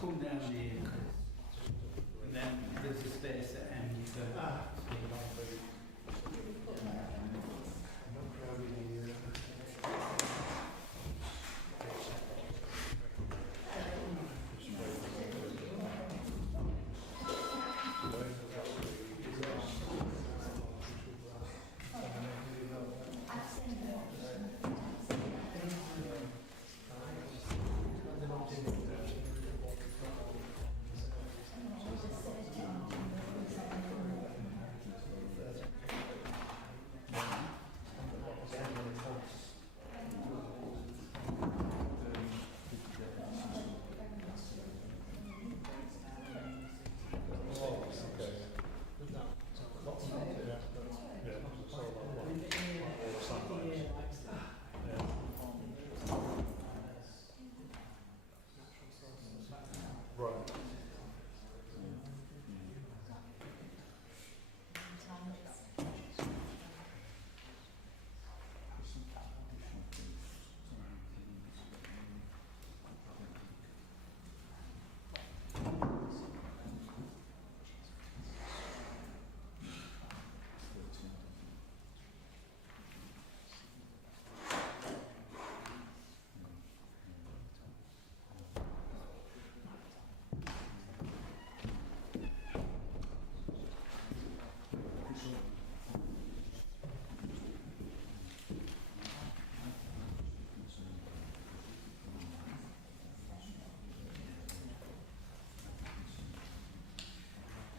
come down here, and then there's a space at end for speak.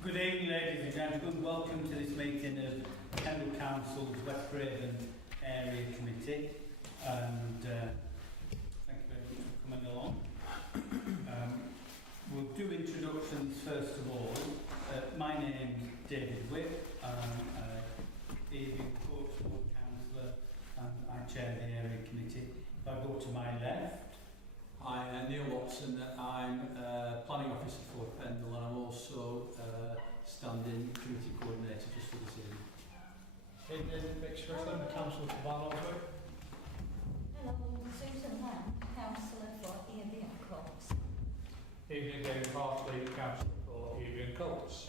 Good evening, ladies and gentlemen. Welcome to this meeting of Pendle Council's West Craven Area Committee, and thank you very much for coming along. We'll do introductions first of all. My name's David Whip. I'm Evening Coach Councillor, and I chair the Area Committee. If I go to my left, Hi, Neil Watson. I'm Planning Officer for Pendle, and I'm also standing Committee Coordinator just for this evening. Hey, David Bixford, Councillor for Barnsley. Hello, Susan Lamb, Councillor for Eby and Coates. Evening, David Hartley, Councillor for Eby and Coates.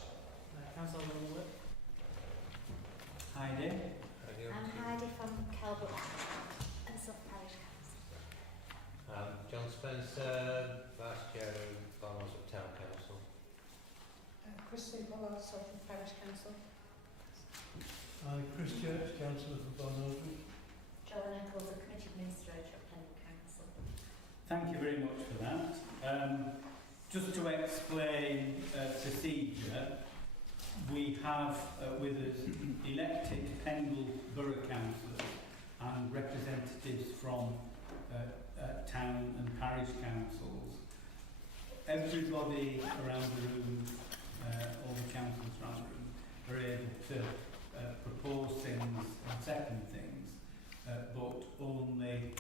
Councillor Whip. Heidi. I'm Heidi from Calvert and South Parish Council. John Spencer, Vice Chair of Barnsley Town Council. Christine Pollard, Southern Parish Council. Chris Church, Councillor for Barnsley. Joanne Eccles, the Committee Administrator at Pendle Council. Thank you very much for that. Just to explain procedure, we have with us elected Pendle Borough Councillors and representatives from town and parish councils. Everybody around the room, all the councillors around the room, are able to propose things and second things, but only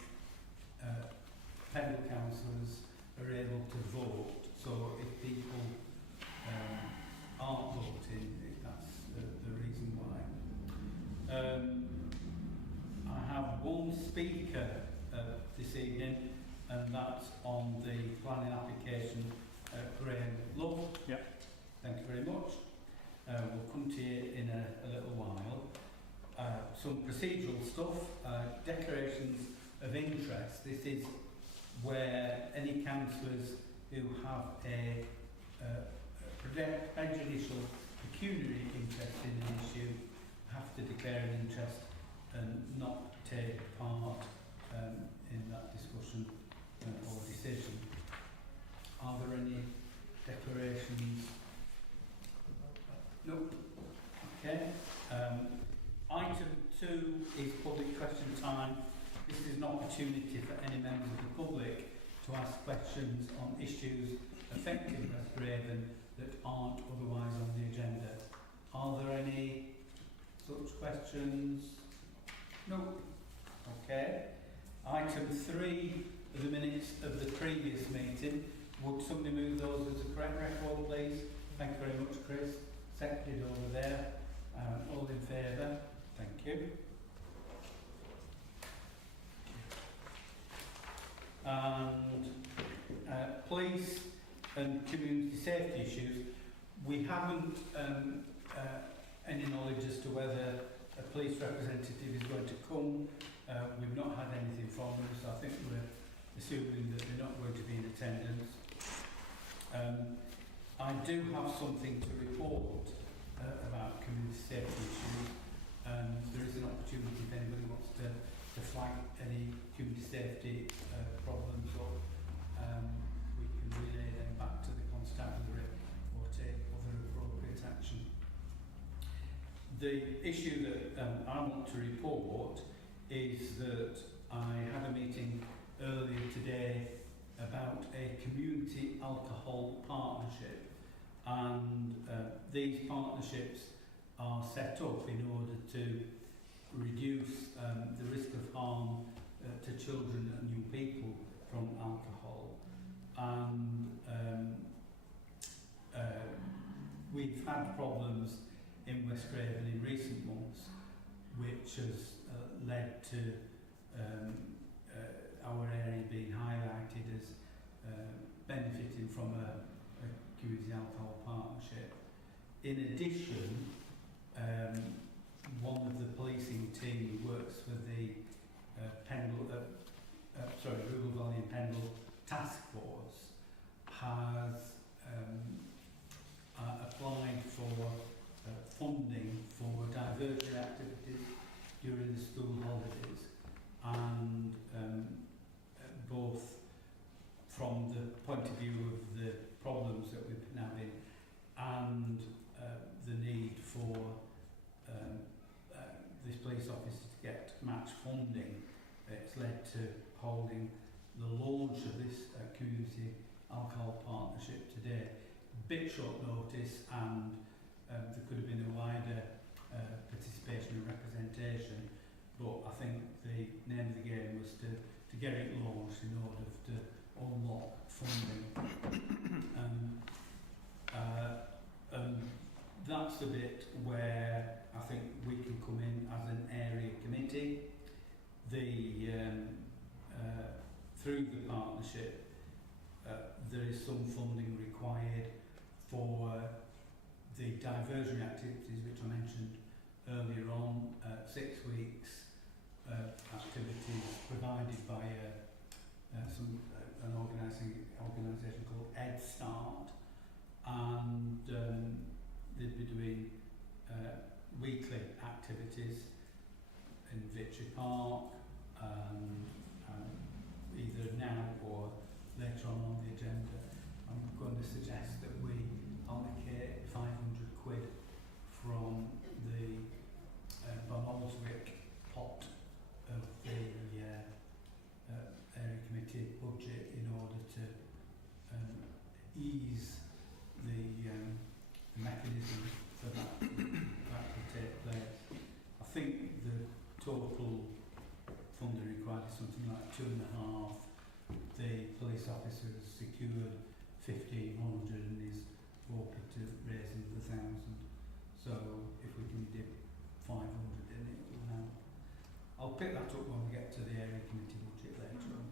Pendle councillors are able to vote. So if people aren't voting, that's the reason why. I have one speaker this evening, and that's on the planning application, Graham Love. Yep. Thank you very much. We'll come to you in a little while. Some procedural stuff, declarations of interest. This is where any councillors who have a prejudicial pecuniary interest in an issue have to declare an interest and not take part in that discussion or decision. Are there any declarations? No. Okay. Item 2 is public question time. This is an opportunity for any members of the public to ask questions on issues affecting West Craven that aren't otherwise on the agenda. Are there any such questions? No. Okay. Item 3 of the minutes of the previous meeting. Would somebody move those as a correct record, please? Thank you very much, Chris. Seconded over there. All in favour? Thank you. And please and community safety issues. We haven't any knowledge as to whether a police representative is going to come. We've not had anything from them, so I think we're assuming that they're not going to be in attendance. I do have something to report about community safety issues. There is an opportunity if anybody wants to flag any community safety problems, or we can relay them back to the constabulary or take other appropriate action. The issue that I want to report is that I had a meeting earlier today about a community alcohol partnership, and these partnerships are set up in order to reduce the risk of harm to children and young people from alcohol. And we've had problems in West Craven in recent months, which has led to our area being highlighted as benefiting from a community alcohol partnership. In addition, one of the policing team who works for the Rural Valley and Pendle Task Force has applied for funding for diversion activities during the school holidays, and both from the point of view of the problems that we've been having and the need for this police officer to get match funding, it's led to holding the launch of this community alcohol partnership today. Bit short notice, and there could have been a wider participation and representation, but I think the name of the game was to get it launched in order to unlock funding. And that's the bit where I think we can come in as an area committee. Through the partnership, there is some funding required for the diversion activities which I mentioned earlier on, 6 weeks activities provided by an organisation called Ed Start, and they'd be doing weekly activities in Victory Park, either now or later on the agenda. I'm going to suggest that we allocate 500 quid from the Bonolswick pot of the area committee budget in order to ease the mechanism for that to take place. I think the total funding required is something like 2.5. The police officer has secured 1,500 and is open to raising the 1,000. So if we can dip 500 in, it will help. I'll pick that up when we get to the area committee budget later on.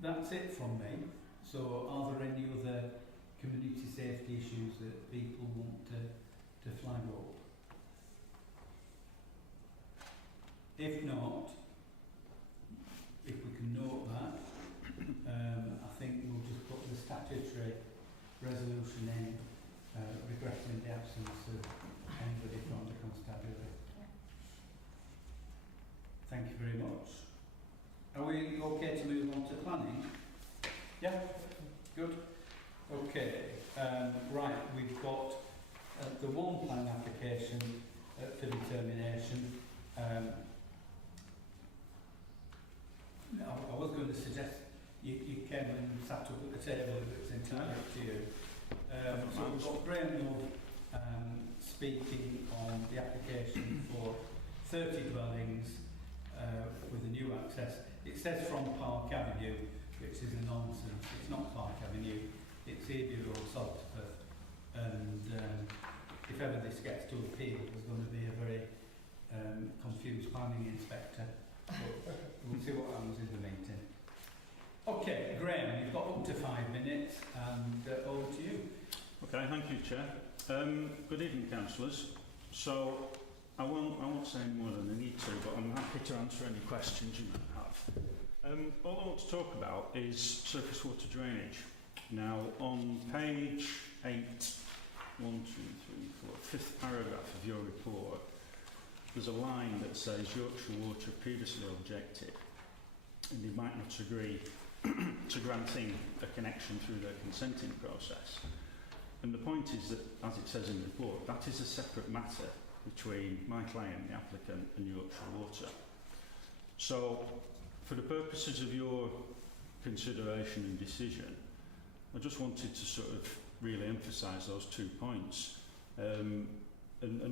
That's it from me. So are there any other community safety issues that people want to flag up? If not, if we can note that, I think we'll just put the statutory resolution in, regretting the absence of anybody from the constabulary. Thank you very much. Are we okay to move on to planning? Yeah? Good. Okay. Right, we've got the one plan application for determination. I was going to suggest you came and sat up at the table, but it's entirely up to you. So we've got Graham Love speaking on the application for 30 dwellings with a new access. It says from Park Avenue, which is a nonsense. It's not Park Avenue, it's Abbey Road, Salterford. And if ever this gets to appeal, there's going to be a very confused planning inspector. But we'll see what happens in the meeting. Okay, Graham, you've got up to 5 minutes, and over to you. Okay, thank you, Chair. Good evening, councillors. So, I won't say more than I need to, but I'm happy to answer any questions you might have. All I want to talk about is surface water drainage. Now, on page 8, 5th paragraph of your report, there's a line that says Yorkshire Water previously objected, and they might not agree to granting a connection through their consenting process. And the point is that, as it says in the report, that is a separate matter between my client, the applicant, and Yorkshire Water. So, for the purposes of your consideration and decision, I just wanted to sort of really emphasise those 2 points. And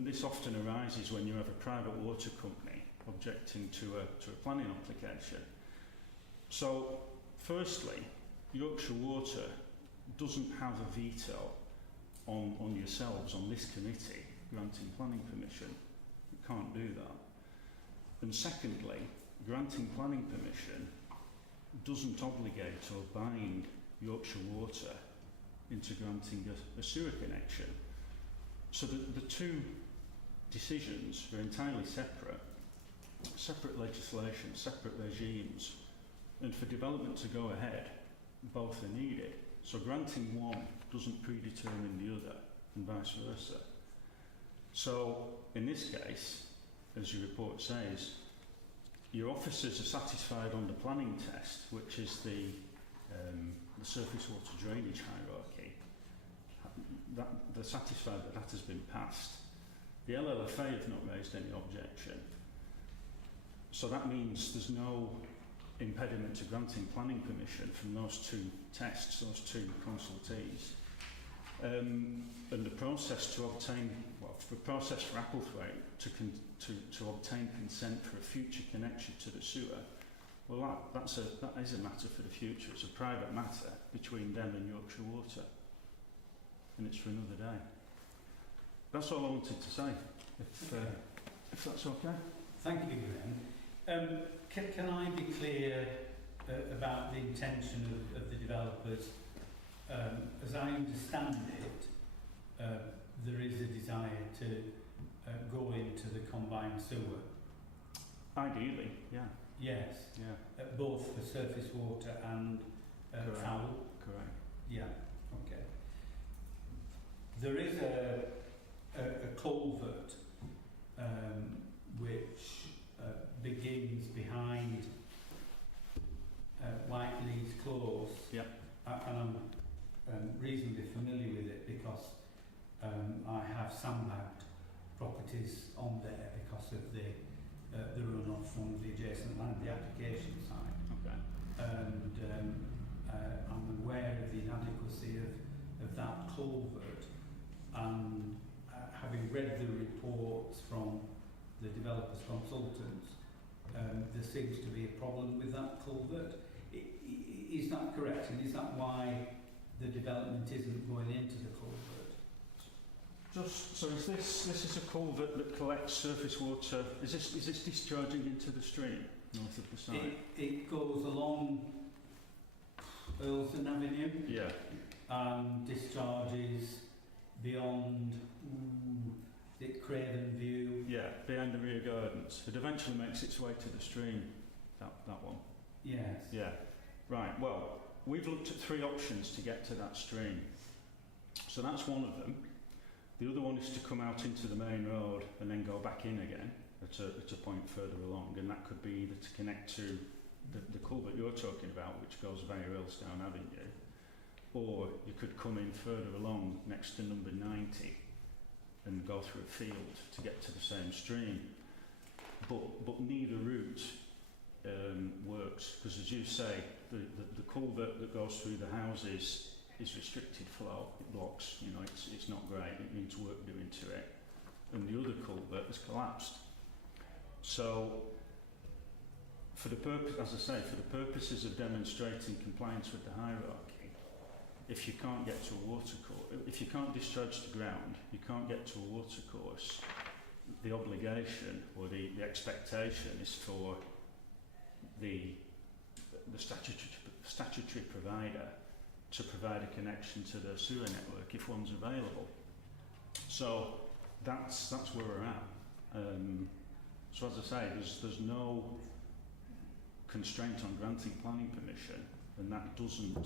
this often arises when you have a private water company objecting to a planning application. So, firstly, Yorkshire Water doesn't have a veto on yourselves, on this committee, granting planning permission. You can't do that. And secondly, granting planning permission doesn't obligate or bind Yorkshire Water into granting a sewer connection. So the 2 decisions are entirely separate legislation, separate regimes, and for development to go ahead, both are needed. So granting one doesn't predetermine the other, and vice versa. So in this case, as your report says, your officers are satisfied on the planning test, which is the surface water drainage hierarchy. They're satisfied that that has been passed. The LLFA have not raised any objection. So that means there's no impediment to granting planning permission from those 2 tests, those 2 consultees. And the process to obtain, the process for Applethwaite to obtain consent for a future connection to the sewer, well, that is a matter for the future. It's a private matter between them and Yorkshire Water, and it's for another day. That's all I wanted to say, if that's okay. Thank you, Graham. Can I be clear about the intention of the developers? As I understand it, there is a desire to go into the combined sewer. Ideally, yeah. Yes. Yeah. Both for surface water and foul. Correct. Yeah. Okay. There is a culvert which begins behind Whiteley's Close. Yep. And I'm reasonably familiar with it because I have sandbagged properties on there because of the runoff from the adjacent land, the application side. Okay. And I'm aware of the inadequacy of that culvert, and having read the reports from the developers' consultants, there seems to be a problem with that culvert. Is that correct? And is that why the development isn't going into the culvert? Just so is this is a culvert that collects surface water. Is this discharging into the stream north of the site? It goes along Earlston Avenue. Yeah. And discharges beyond the Craven View. Yeah, behind the rear gardens. It eventually makes its way to the stream. That one. Yes. Yeah. Right. Well, we've looked at 3 options to get to that stream. So that's one of them. The other one is to come out into the main road and then go back in again at a point further along, and that could be either to connect to the culvert you're talking about, which goes via Earlsdown Avenue, or you could come in further along next to number 90 and go through a field to get to the same stream. But neither route works, because as you say, the culvert that goes through the houses is restricted flow. It blocks, it's not great, it needs work doing to it. And the other culvert has collapsed. So, for the purpose, as I say, for the purposes of demonstrating compliance with the hierarchy, if you can't get to a water course, if you can't discharge to ground, you can't get to a water course, the obligation or the expectation is for the statutory provider to provide a connection to the sewer network if one's available. So that's where we're at. So as I say, there's no constraint on granting planning permission, and that doesn't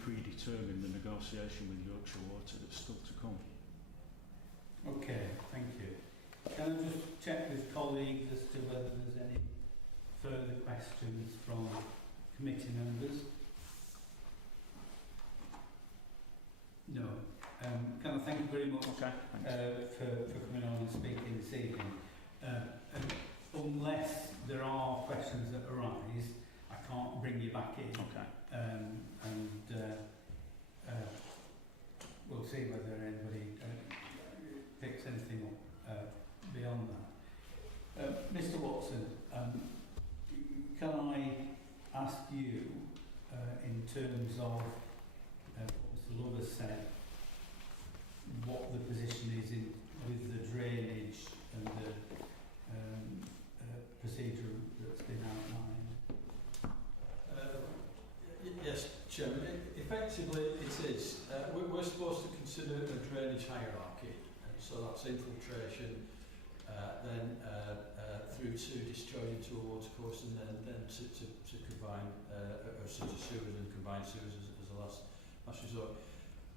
predetermine the negotiation with Yorkshire Water that's still to come. Okay, thank you. Can I just check with colleagues as to whether there's any further questions from committee members? No. Can I thank you very much Okay, thanks. for coming on and speaking this evening. And unless there are questions that arise, I can't bring you back in. Okay. We'll see whether anybody picks anything up beyond that. Mr Watson, can I ask you, in terms of what Mr Love has said, what the position is with the drainage and the procedure that's been outlined? Yes, Chairman. Effectively, it is. We're supposed to consider a drainage hierarchy, and so that's infiltration, then through to discharge into a watercourse, and then to combine such as sewers and combined sewers as a last resort.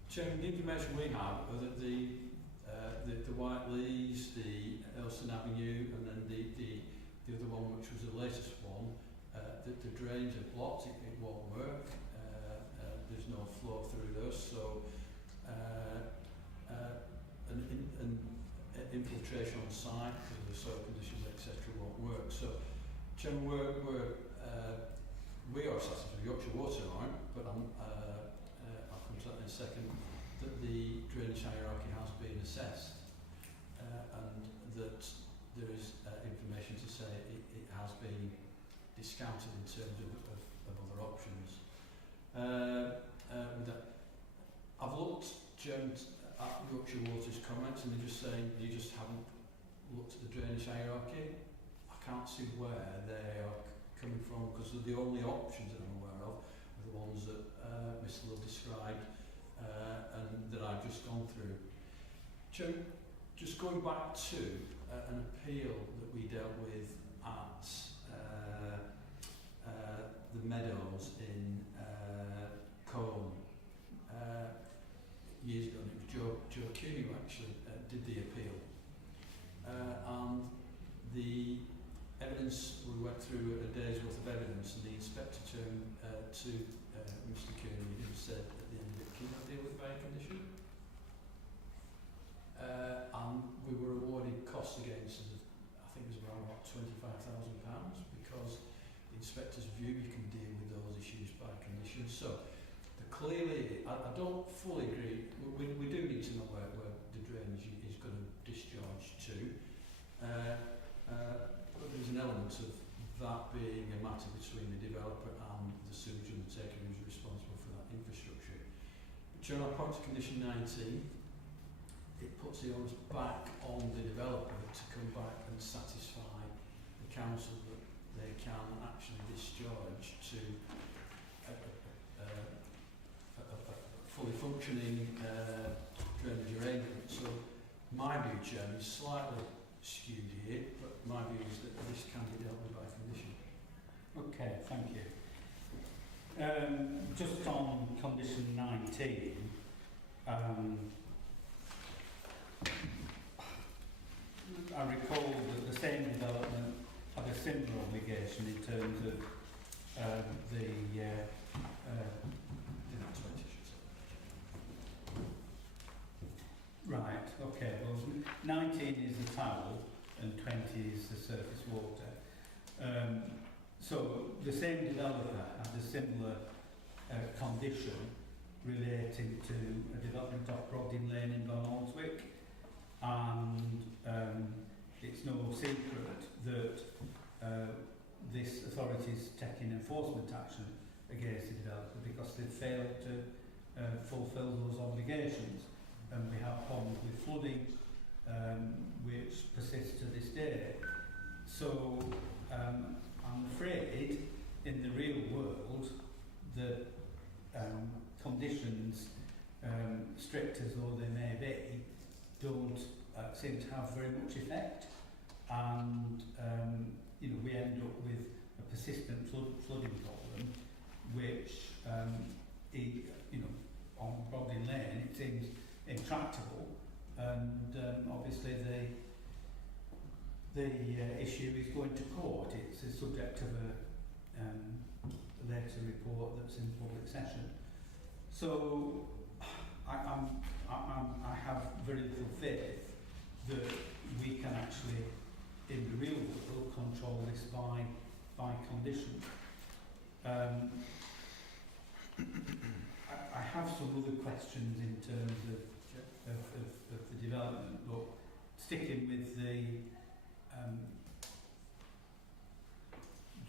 Chairman, the information we have are that the White Lees, the Elston Avenue, and then the other one, which was the latest one, the drains are blocked. It won't work. There's no flow through those, so and infiltration on site because of the soil conditions, etc., won't work. So, Chairman, we are satisfied. Yorkshire Water aren't, but I'll come to that in a second. That the drainage hierarchy has been assessed, and that there is information to say it has been discounted in terms of other options. With that, I've looked, Chairman, at Yorkshire Water's comments, and they're just saying you just haven't looked at the drainage hierarchy. I can't see where they are coming from, because the only options that I'm aware of are the ones that Mr Love described and that I've just gone through. Just going back to an appeal that we dealt with at the Meadows in Combe years ago, and it was Joe Cooney who actually did the appeal. And the evidence, we went through a day's worth of evidence, and the inspector turned to Mr Cooney who said at the end of it, can you deal with by a condition? And we were awarded costs against us, I think it was around about £25,000, because the inspector's view you can deal with those issues by condition. So clearly, I don't fully agree. We do need to know where the drainage is going to discharge to. But there's an element of that being a matter between the developer and the sewage undertaker who's responsible for that infrastructure. But during our point to condition 19, it puts the onus back on the developer to come back and satisfy the council that they can actually discharge to a fully functioning drainage arrangement. So my view, Chairman, is slightly skewed here, but my view is that this can be dealt with by condition. Okay, thank you. Just on condition 19, I recall that the same development had a similar obligation in terms of right, okay, well 19 is the towel and 20 is the surface water. So the same developer had a similar condition relating to a development off Brogden Lane in Balmonswick, and it's no secret that this authority is taking enforcement action against the developer because they failed to fulfil those obligations, and we have problems with flooding which persists to this day. So I'm afraid in the real world, the conditions, strict as though they may be, don't seem to have very much effect, and we end up with a persistent flooding problem, which on Brogden Lane it seems intractable, and obviously the issue is going to court. It's a subject of a later report that's in public session. So I have very little faith that we can actually, in the real world, control this by condition. I have some other questions in terms of the development, but sticking with the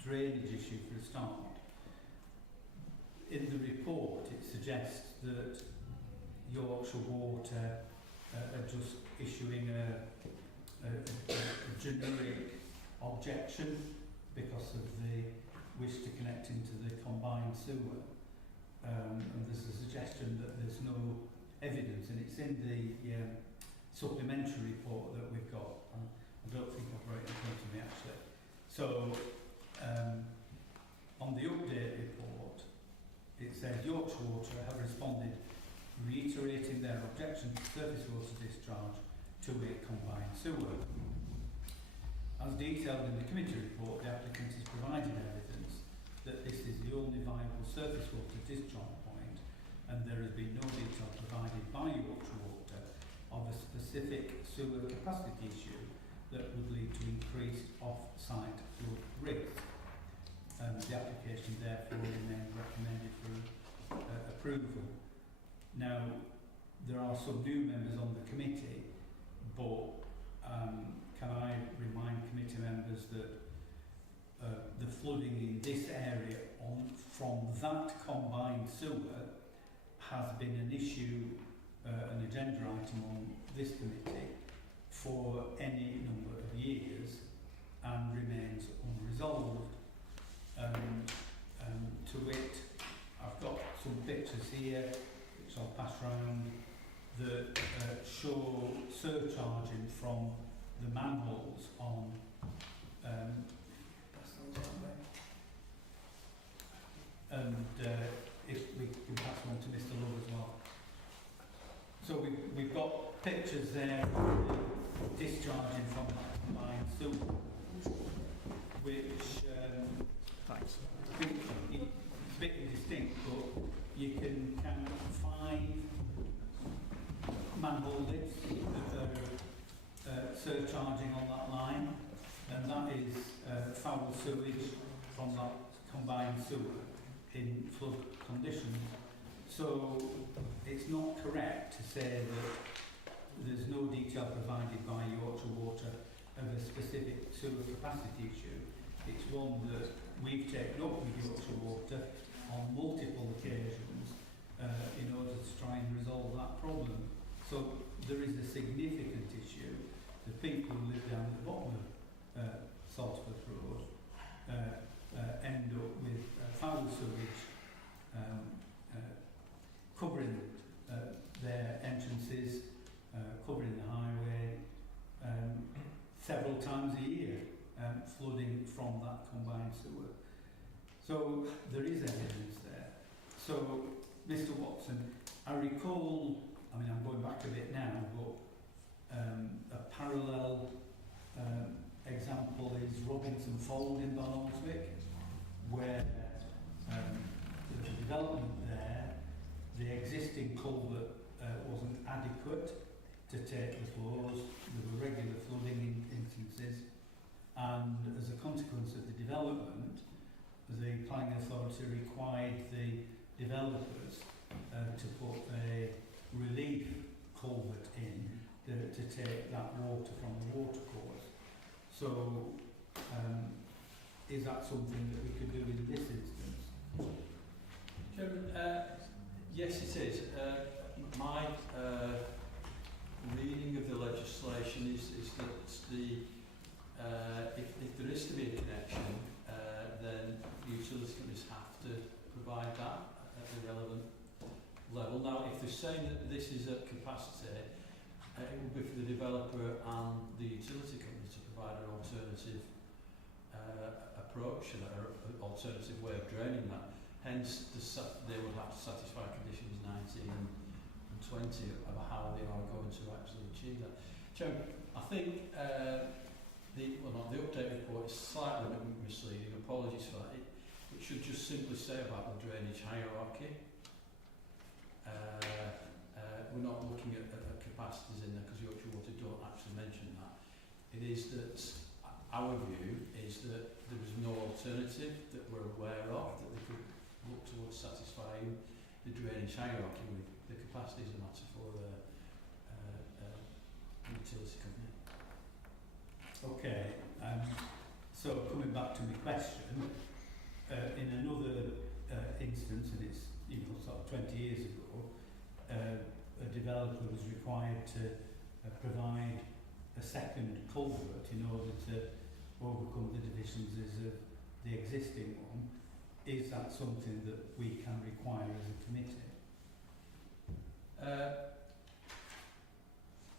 drainage issue for a start. In the report, it suggests that Yorkshire Water are just issuing a generic objection because of the wish to connect into the combined sewer. And there's a suggestion that there's no evidence, and it's in the supplementary report that we've got. I don't think I've got it in front of me actually. So on the update report, it says Yorkshire Water have responded reiterating their objection to surface water discharge to a combined sewer. As detailed in the committee report, the applicant has provided evidence that this is the only viable surface water discharge point, and there has been no detail provided by Yorkshire Water of a specific sewer capacity issue that would lead to increased off-site flood risk. The application therefore remains recommended for approval. Now, there are some new members on the committee, but can I remind committee members that the flooding in this area from that combined sewer has been an issue, an agenda item on this committee for any number of years and remains unresolved. To wit, I've got some pictures here which I'll pass round that show surcharging from the manholes on and if we can pass one to Mr. Love as well. So we've got pictures there of the discharging from that combined sewer, which Thanks. I think it's a bit indistinct, but you can count 5 manhole lids that are surcharging on that line, and that is foul sewage from that combined sewer in flood conditions. So it's not correct to say that there's no detail provided by Yorkshire Water of a specific sewer capacity issue. It's one that we've taken up with Yorkshire Water on multiple occasions in order to try and resolve that problem. So there is a significant issue. The people who live down at the bottom of Saltworth Road end up with foul sewage covering their entrances, covering the highway several times a year, flooding from that combined sewer. So there is evidence there. So, Mr. Watson, I recall, I mean I'm going back a bit now, but a parallel example is Robinson Fold in Balmonswick, where there's a development there. The existing culvert wasn't adequate to take the flows. There were regular flooding instances, and as a consequence of the development, the planning authority required the developers to put a relief culvert in to take that water from the watercourse. So, is that something that we could do in this instance? Chairman, yes it is. My reading of the legislation is that the if there is to be a connection, then the utility companies have to provide that at the relevant level. Now, if they're saying that this is at capacity, it would be for the developer and the utility company to provide an alternative approach and an alternative way of draining that. Hence, they would have to satisfy conditions 19 and 20 of how they are going to actually achieve that. Chairman, I think the update report is slightly misleading. Apologies for that. It should just simply say about the drainage hierarchy. We're not looking at capacities in there because Yorkshire Water don't actually mention that. It is that our view is that there is no alternative that we're aware of that they could look towards satisfying the drainage hierarchy with. The capacity is a matter for the utility company. Okay, so coming back to my question, in another instance, and it's sort of 20 years ago, a developer was required to provide a second culvert in order to overcome the deficiencies of the existing one. Is that something that we can require as a committee?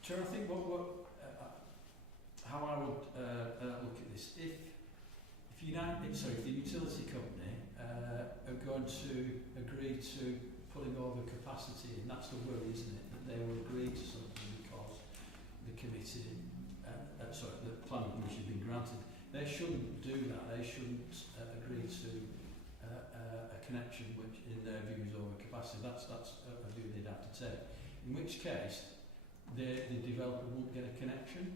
Chair, I think how I would look at this, if the utility company are going to agree to putting over capacity, and that's the worry, isn't it, that they will agree to something because the committee, the planning permission has been granted. They shouldn't do that. They shouldn't agree to a connection which, in their view, is over capacity. That's a view they'd have to take. In which case, the developer won't get a connection.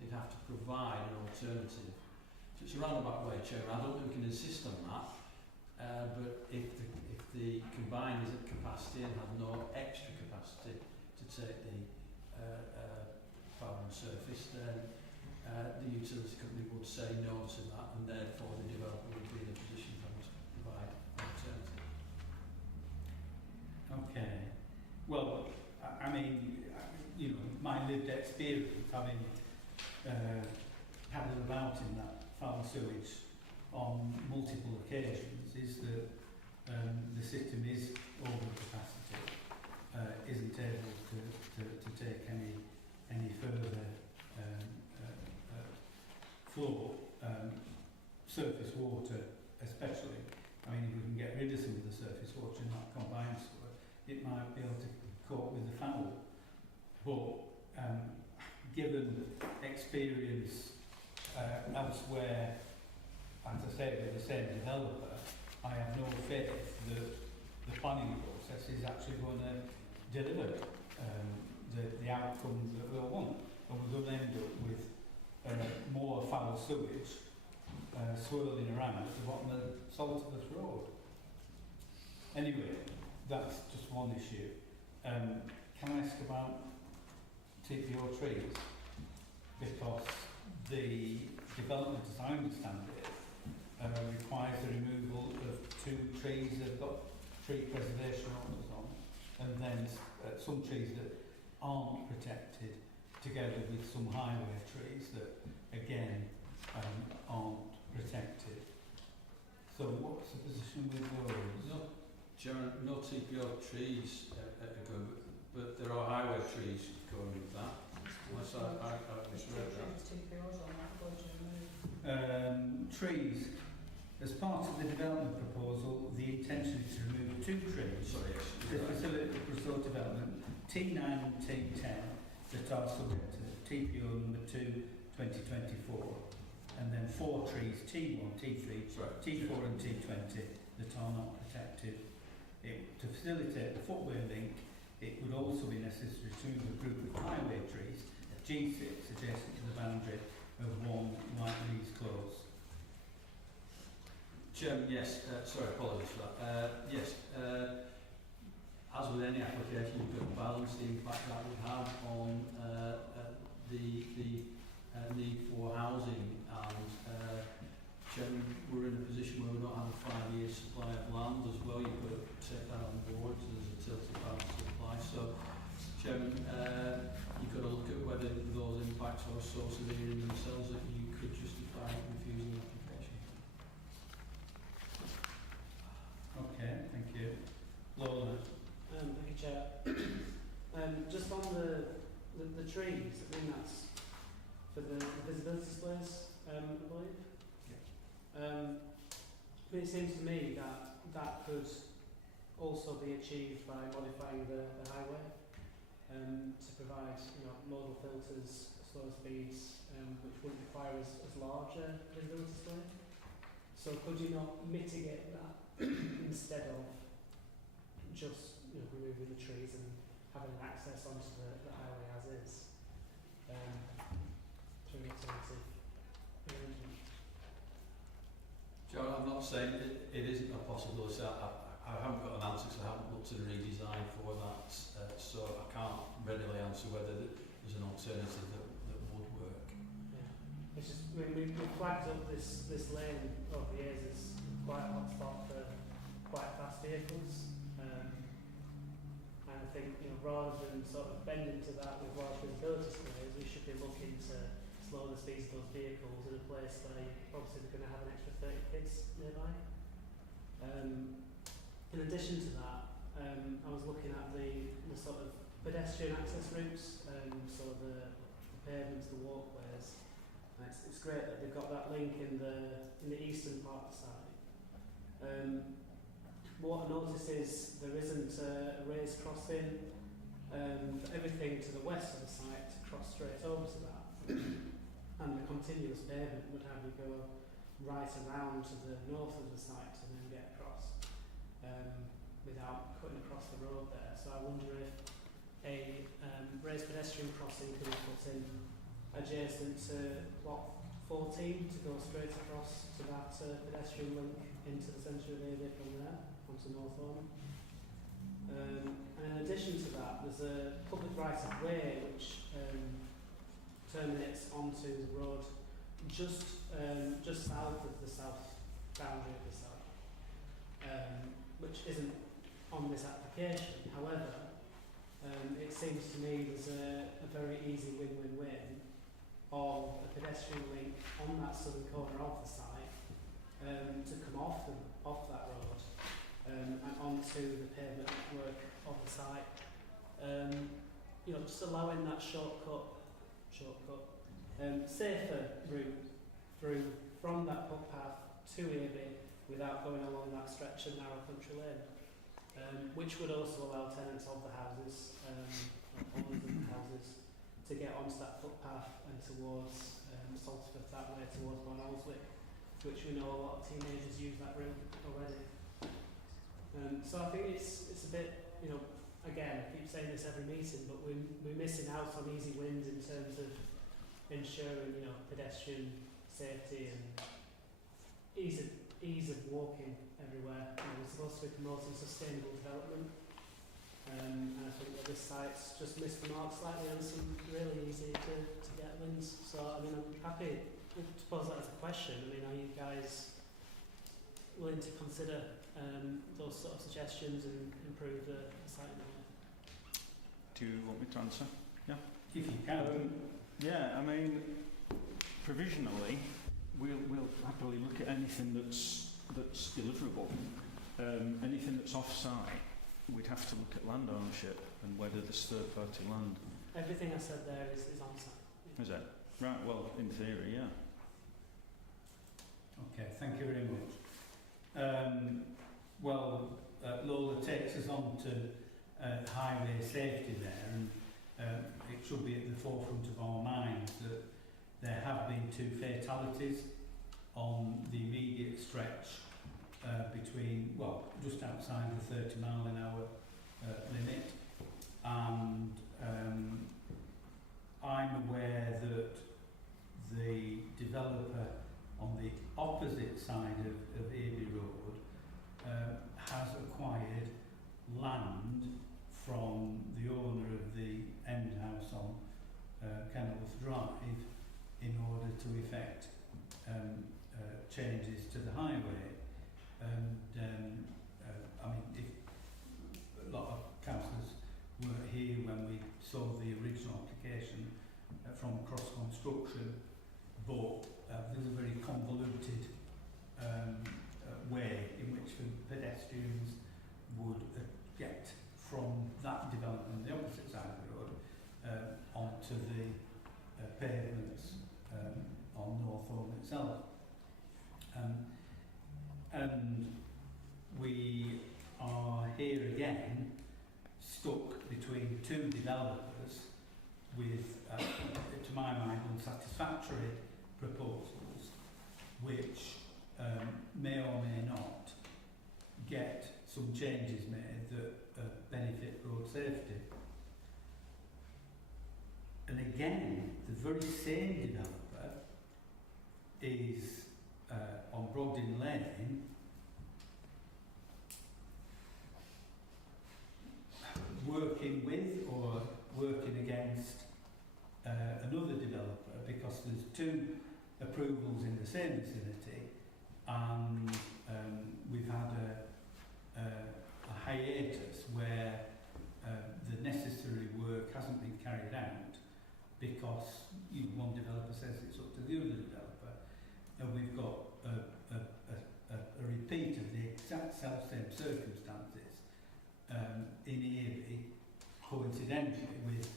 They'd have to provide an alternative. So it's a roundabout way, Chair. I don't think we can insist on that. But if the combined is at capacity and have no extra capacity to take the power on surface, then the utility company would say no to that, and therefore the developer would be in a position to provide an alternative. Okay. Well, I mean, my lived experience, having paddled about in that foul sewage on multiple occasions, is that the system is over capacity, isn't able to take any further flow, surface water especially. I mean, if we can get rid of some of the surface water in that combined sewer, it might be able to cope with the foul. But given experience elsewhere, as I say, with the same developer, I have no faith that the planning process is actually going to deliver the outcomes that we'll want. And we're going to end up with more foul sewage swirling around at the bottom of Salterworth Road. Anyway, that's just one issue. Can I ask about TPO trees? Because the development, as I understand it, requires the removal of 2 trees that have got tree preservation orders on, and then some trees that aren't protected, together with some highway trees that, again, aren't protected. So what's the position with those? No, Chairman, no TPO trees are going, but there are highway trees going with that. Unless I misread that. Trees. As part of the development proposal, the intention is to remove 2 trees to facilitate the proposed development, T9 and T10, that are subject to TPO number 2, 2024, and then 4 trees, T1, T3, T4 and T20, that are not protected. To facilitate the footway link, it would also be necessary to remove a group of highway trees, G6, adjacent to the boundary of 1 Whiteley's Close. Chairman, yes, apologies for that. Yes, as with any application, you've got to balance the impact that would have on the need for housing, and Chairman, we're in a position where we don't have a 5-year supply of land as well. You've got to take that on board, so there's a tilted balance to apply. So, Chairman, you've got to look at whether those impacts are so severe in themselves that you could justify refusing the application. trees, I mean that's for the visibility displays, I believe. I mean, it seems to me that that could also be achieved by modifying the highway to provide, you know, modal filters, slow speeds, which wouldn't require as large a visibility display. So could you not mitigate that instead of just, you know, removing the trees and having access onto the highway as is through an alternative arrangement? John, I'm not saying it isn't a possibility. I haven't got an answer because I haven't looked at a redesign for that, so I can't readily answer whether there's an alternative that would work. Yeah. It's just, I mean, we flagged up this lane over the years as quite a hot spot for quite fast vehicles. And I think, you know, rather than sort of bend into that with large visibility displays, we should be looking to slow the speeds of those vehicles in a place where obviously they're going to have an extra 30 kids nearby. In addition to that, I was looking at the sort of pedestrian access routes, so the pavements, the walkways. And it's great that they've got that link in the eastern part of the site. What I noticed is there isn't a raised crossing. Everything to the west of the site to cross straight over to that. And the continuous pavement would have you go right around to the north of the site and then get across without cutting across the road there. So I wonder if a raised pedestrian crossing could be put in adjacent to plot 14 to go straight across to that pedestrian link into the centre of the area from there, onto Northbourne. And in addition to that, there's a public right-of-way which terminates onto the road just south of the south boundary of the site, which isn't on this application. However, it seems to me there's a very easy win-win-win of a pedestrian link on that southern corner of the site to come off that road and onto the pavement work of the site. You know, just allowing that shortcut, safer route through from that footpath to Abbey without going along that stretch of narrow country lane, which would also allow tenants of the houses, owners of the houses, to get onto that footpath and towards Salterford that way, towards Barnoldswick, which we know a lot of teenagers use that route already. So I think it's a bit, you know, again, I keep saying this every meeting, but we're missing out on easy wins in terms of ensuring, you know, pedestrian safety and ease of walking everywhere. You know, we're supposed to be promoting sustainable development, and I think that this site's just missed the mark slightly on some really easy to get wins. So I mean, I'm happy to pose that as a question. I mean, are you guys willing to consider those sort of suggestions and improve the site? Do you want me to answer? Yeah. If you can. Yeah, I mean, provisionally, we'll happily look at anything that's deliverable. Anything that's off-site, we'd have to look at land ownership and whether there's third-party land. Everything I said there is on-site. Yeah. Is it? Right, well, in theory, yeah. Okay, thank you very much. Lola takes us on to highway safety there, and it should be at the forefront of our minds that there have been 2 fatalities on the immediate stretch between, just outside the 30-mile-an-hour limit, and I'm aware that the developer on the opposite side of Abbey Road has acquired land from the owner of the end house on Kenilworth Drive in order to effect changes to the highway. And I mean, if a lot of councillors were here when we saw the original application from Cross Construction, but there's a very convoluted way in which the pedestrians would get from that development, the opposite side of the road, onto the pavements on Northorne itself. And we are here again stuck between two developers with, to my mind, unsatisfactory proposals which may or may not get some changes made that benefit road safety. And again, the very same developer is on Brogden Lane working with or working against another developer because there's two approvals in the same vicinity, and we've had a hiatus where the necessary work hasn't been carried out because one developer says it's up to the other developer, and we've got a repeat of the exact same circumstances in Erie, coincidentally with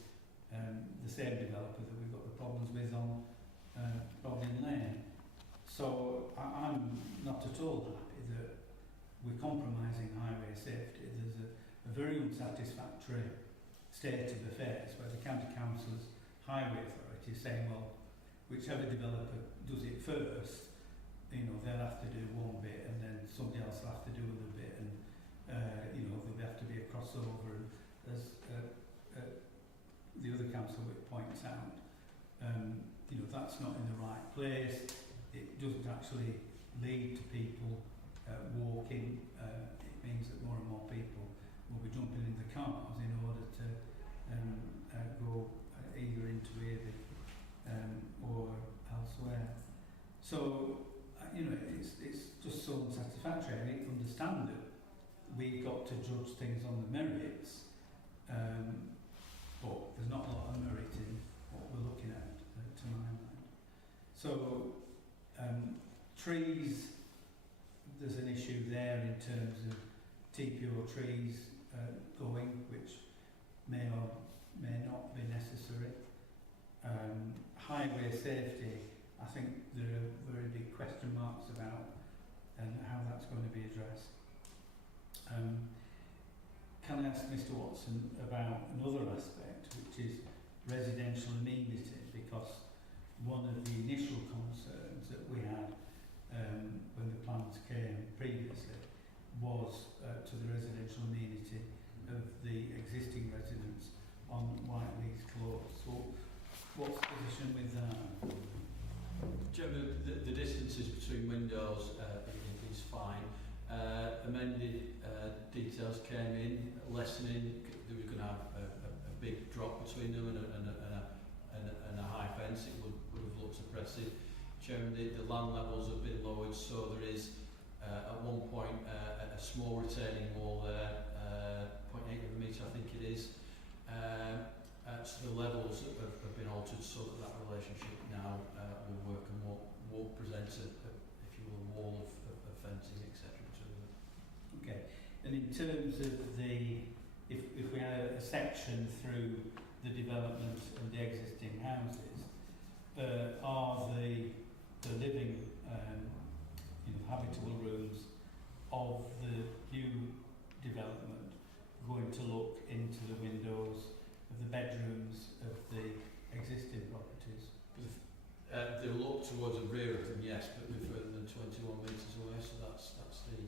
the same developer that we've got the problems with on Brogden Lane. So I'm not at all happy that we're compromising highway safety. There's a very unsatisfactory state of affairs where the County Council's highway authority is saying, well, whichever developer does it first, they'll have to do one bit and then somebody else will have to do another bit, and there'll have to be a crossover, and as the other council points out, that's not in the right place. It doesn't actually lead to people walking. It means that more and more people will be jumping in the cars in order to go either into Erie or elsewhere. So, it's just so unsatisfactory. I mean, understand that we've got to judge things on the merits, but there's not a lot of merit in what we're looking at, to my mind. So, trees, there's an issue there in terms of TPO trees going, which may or may not be necessary. Highway safety, I think there are very big question marks about how that's going to be addressed. Can I ask Mr Watson about another aspect, which is residential amenity, because one of the initial concerns that we had when the plans came previously was to the residential amenity of the existing residents on Whiteley's Close. So what's the position with that? Generally, the distances between windows is fine. Amended details came in, lessening that we could have a big drop between them and a high fence. It would have looked oppressive. Chairman, the land levels have been lowered, so there is at one point a small retaining wall there, 0.8 of a metre I think it is. So the levels have been altered so that relationship now will work and won't present if you will, a wall of fencing, etc. between them. Okay, and in terms of if we had a section through the development of the existing houses, are the living habitable rooms of the new development going to look into the windows of the bedrooms of the existing properties? They'll look towards the rear of them, yes, but they're further than 21 metres away, so that's the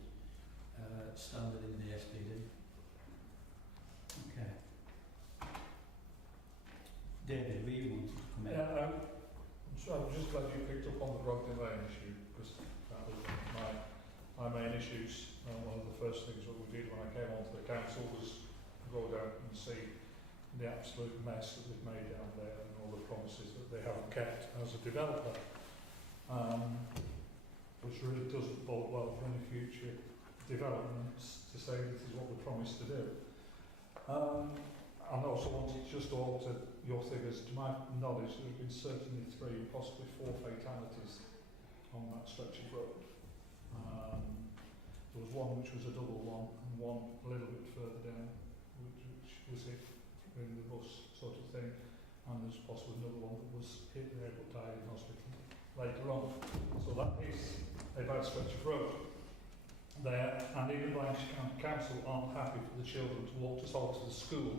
standard in the SPD. Okay. David, we wanted to come in. Yeah, so I'm just glad you picked up on the Brogden Lane issue, because that was my main issues. One of the first things that we did when I came onto the council was go down and see the absolute mess that they've made down there and all the promises that they haven't kept as a developer, which really doesn't bode well for any future developments to say this is what we promised to do. I also wanted just to alter your figures. To my knowledge, there have been certainly 3, possibly 4 fatalities on that stretch of road. There was one which was a double one, and one a little bit further down, which was it in the bus sort of thing. and there's possibly another one that was hit there but died in hospital later on. So that is a bad stretch of road there, and even Lancashire County Council aren't happy for the children to walk to Salter school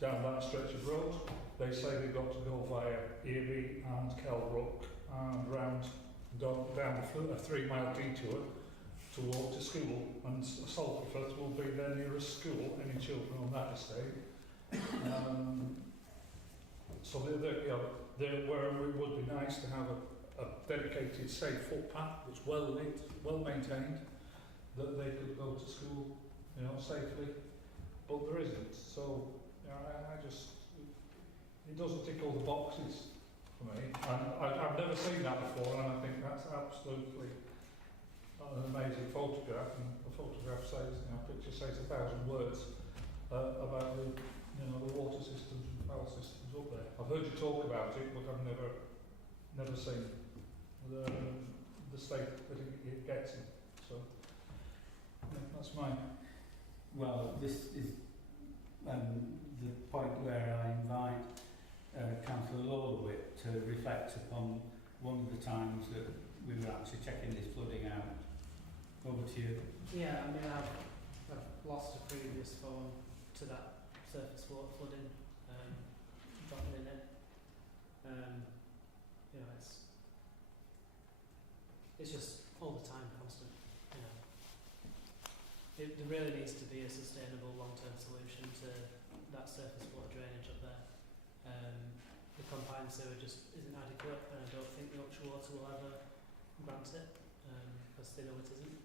down that stretch of road. They say they've got to go via Erie and Kelbrook and round down a 3-mile detour to walk to school, and Salterford will be their nearest school, any children on that estate. So where it would be nice to have a dedicated safe footpath that's well lit, well maintained, that they could go to school, you know, safely, but there isn't. So you know, I just, it doesn't tick all the boxes for me, and I've never seen that before, and I think that's absolutely an amazing photograph. And a photograph says, you know, a picture says 1,000 words about the, you know, the water systems and power systems up there. I've heard you talk about it, but I've never seen the state that it gets in. So yeah, that's mine. Well, this is the point where I invite Councillor Lawlerwhip to reflect upon one of the times that we were actually checking this flooding out. Over to you. Yeah, I mean, I've lost a previous phone to that surface water flooding, dropping in it. You know, it's just all the time, constant. You know, there really needs to be a sustainable long-term solution to that surface water drainage up there. The combined sewer just isn't adequate, and I don't think Yorkshire Water will ever grant it, because they know it isn't.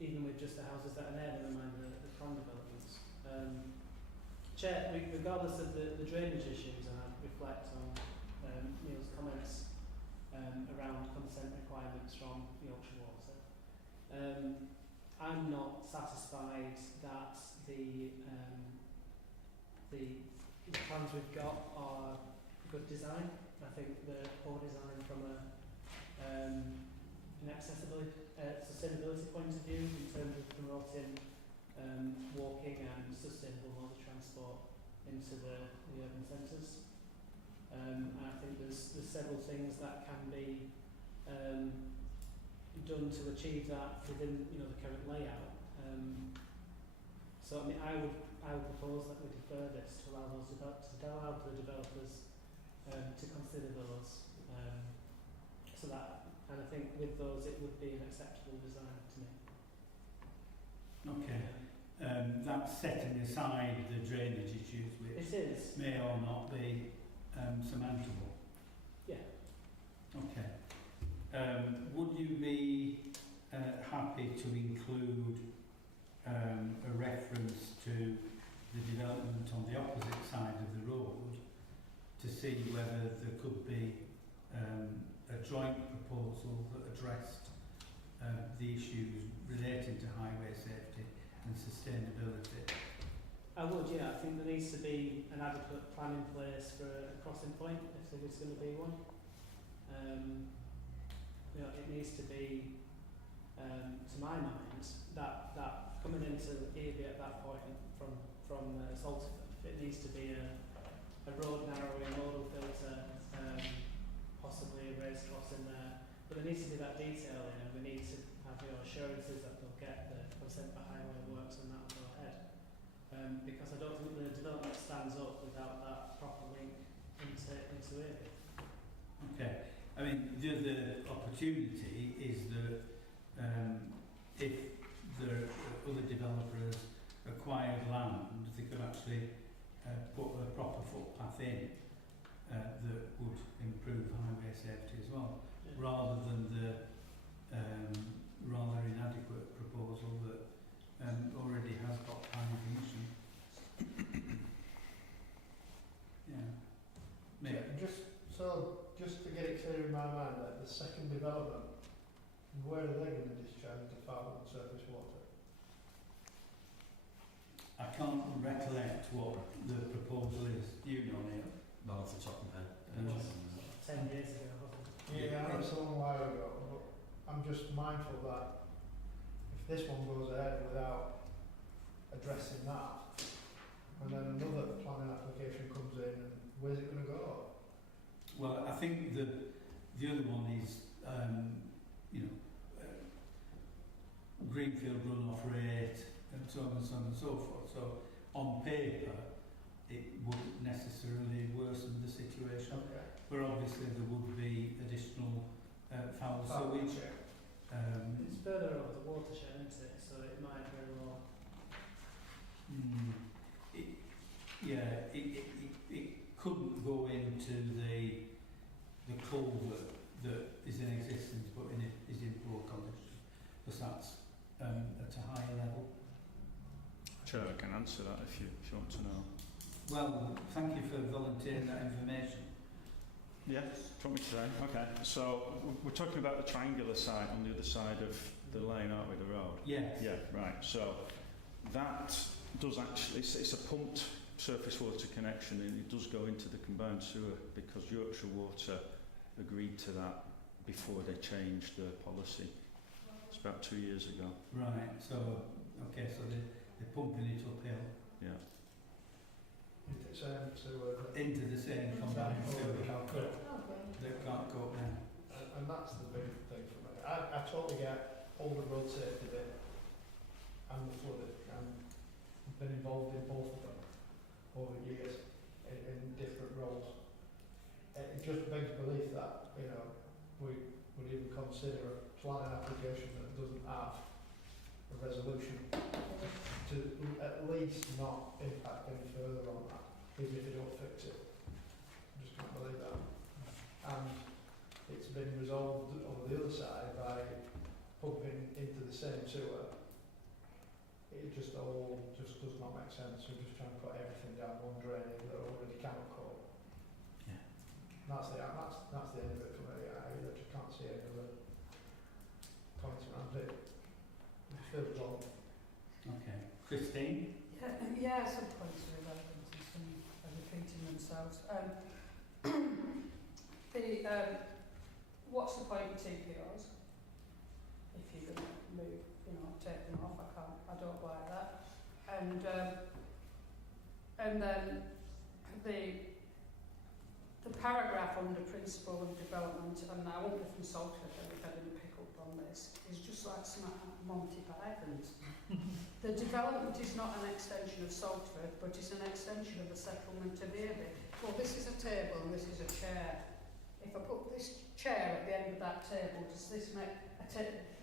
Even with just the houses that are there, never mind the prom developments. Chair, regardless of the drainage issues, and I reflect on Neil's comments around consent requirements from Yorkshire Water, I'm not satisfied that the plans we've got are good design. I think they're poor design from an accessibility, sustainability point of view in terms of promoting walking and sustainable mode of transport into the urban centres. And I think there's several things that can be done to achieve that within, you know, the current layout. So I mean, I would propose that we defer this to allow the developers to consider those. So that, and I think with those it would be an acceptable design to me. Okay. That's setting aside the drainage issues, which It is. may or not be surmountable. Yeah. Okay. Would you be happy to include a reference to the development on the opposite side of the road to see whether there could be a joint proposal that addressed the issues relating to highway safety and sustainability? I would, yeah. I think there needs to be an adequate plan in place for a crossing point, if there is going to be one. You know, it needs to be, to my mind, that coming into Erie at that point from Salterford, it needs to be a road narrowing, modal filter, possibly a raised crossing there. But there needs to be that detail in, and we need to have assurances that they'll get the consent for highway works and that will go ahead. Because I don't think the development stands up without that proper link into Erie. Okay. I mean, the other opportunity is that if the other developers acquired land, they could actually put a proper footpath in that would improve highway safety as well, rather than the rather inadequate proposal that already has got planning permission. Yeah. Maybe. Just to get it clear in my mind, that the second development, where are they going to discharge the foul and surface water? I can't recollect what the proposal is. Do you know, Neil? Not off the top of my head. 10 years ago, wasn't it? Yeah, I know it's a long while ago, but I'm just mindful that if this one goes ahead without addressing that, and then another planning application application comes in, and where's it going to go? Well, I think the other one is, you know, greenfield runoff rate and so on and so on and so forth. So on paper, it wouldn't necessarily worsen the situation, Okay. but obviously there would be additional foul sewage. It's further over the watershed, isn't it? So it might very well. It couldn't go into the culvert that is in existence, but is in poor condition, because that's at a higher level. Chair, I can answer that if you want to know. Well, thank you for volunteering that information. Yeah, do you want me to say? Okay, so we're talking about the triangular side on the other side of the lane, aren't we, the road? Yes. Yeah, right. So that does actually, it's a pumped surface water connection, and it does go into the combined sewer because Yorkshire Water agreed to that before they changed their policy. It's about 2 years ago. Right, so, okay, so they're pumping it uphill Yeah. into the same combined sewer. Okay. They can't go up now. And that's the big thing for me. I totally get all the road safety bit and the flooding, and I've been involved in both of them over years in different roles. It just begs belief that, you know, we would even consider a planning application that doesn't have a resolution to at least not impact any further on that, even if you don't fix it. I just can't believe that. And it's been resolved on the other side by pumping into the same sewer. It just all just does not make sense. We're just trying to put everything down one drain that already cannot cope. Yeah. That's the end of it for me. I just can't see any other points around it. It just feels wrong. Okay. Christine? Yeah, some points are irrelevant and some are repeating themselves. What's the point of TPOs if you're going to move, you know, take them off? I don't like that. And then the paragraph under principle of development, and I won't be from Salford if I didn't pick up on this, is just like some Monty Python's. The development is not an extension of Salford, but it's an extension of the settlement of Earby. Well, this is a table and this is a chair. If I put this chair at the end of that table, does this make a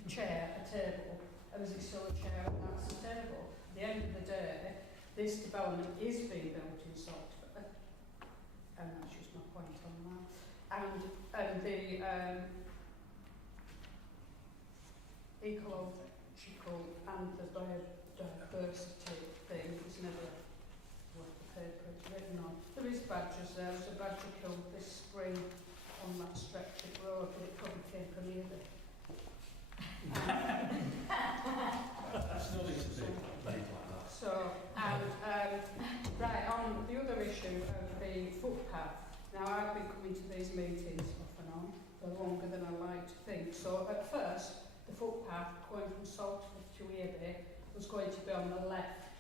chair a table? Or is it still a chair and that's a table? At the end of the day, this development is being built in Salford. And that's just my point on that. And the ecological and the diversity thing is never worth the paper it's written on. There is badgers there. There's a badger killed this spring on that stretch of road, but it probably came from Earby. That's not easy to do like that. So, and right, on the other issue of the footpath, now I've been coming to these meetings off and on for longer than I like to think. So at first, the footpath going from Salford to Earby was going to be on the left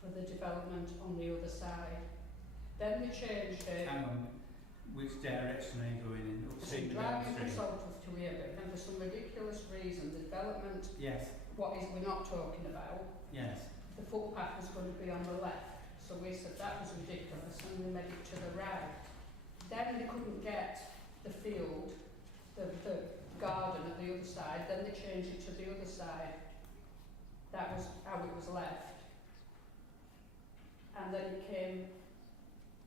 for the development on the other side. Then they changed it. Hang on. Which direction are you going in? So driving from Salford to Earby, and for some ridiculous reason, the development, Yes. what is we're not talking about, Yes. the footpath was going to be on the left. So we said that was ridiculous and we made it to the right. Then they couldn't get the field, the garden at the other side, then they changed it to the other side. That was how it was left. And then it came,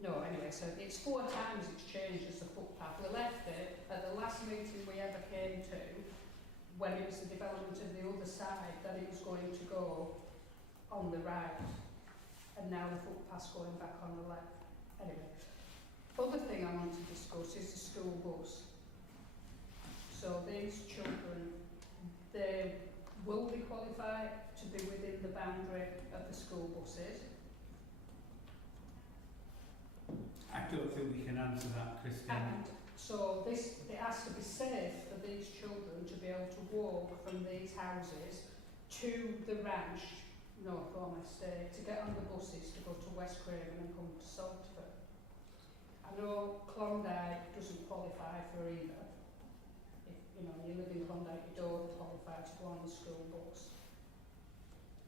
no, anyway, so it's 4 times it's changed as a footpath. We left it at the last meeting we ever came to, when it was the development of the other side, that it was going to go on the right, and now the footpath's going back on the left. Anyway, other thing I want to discuss is the school bus. So these children, they will be qualified to be within the boundary of the school buses. I don't think we can answer that, Christine. And so this, it has to be safe for these children to be able to walk from these houses to the ranch Northbourne Estate to get on the buses to go to West Craven and come to Salford. I know Klondike doesn't qualify for either. If you know you live in Klondike, you don't qualify to go on the school bus.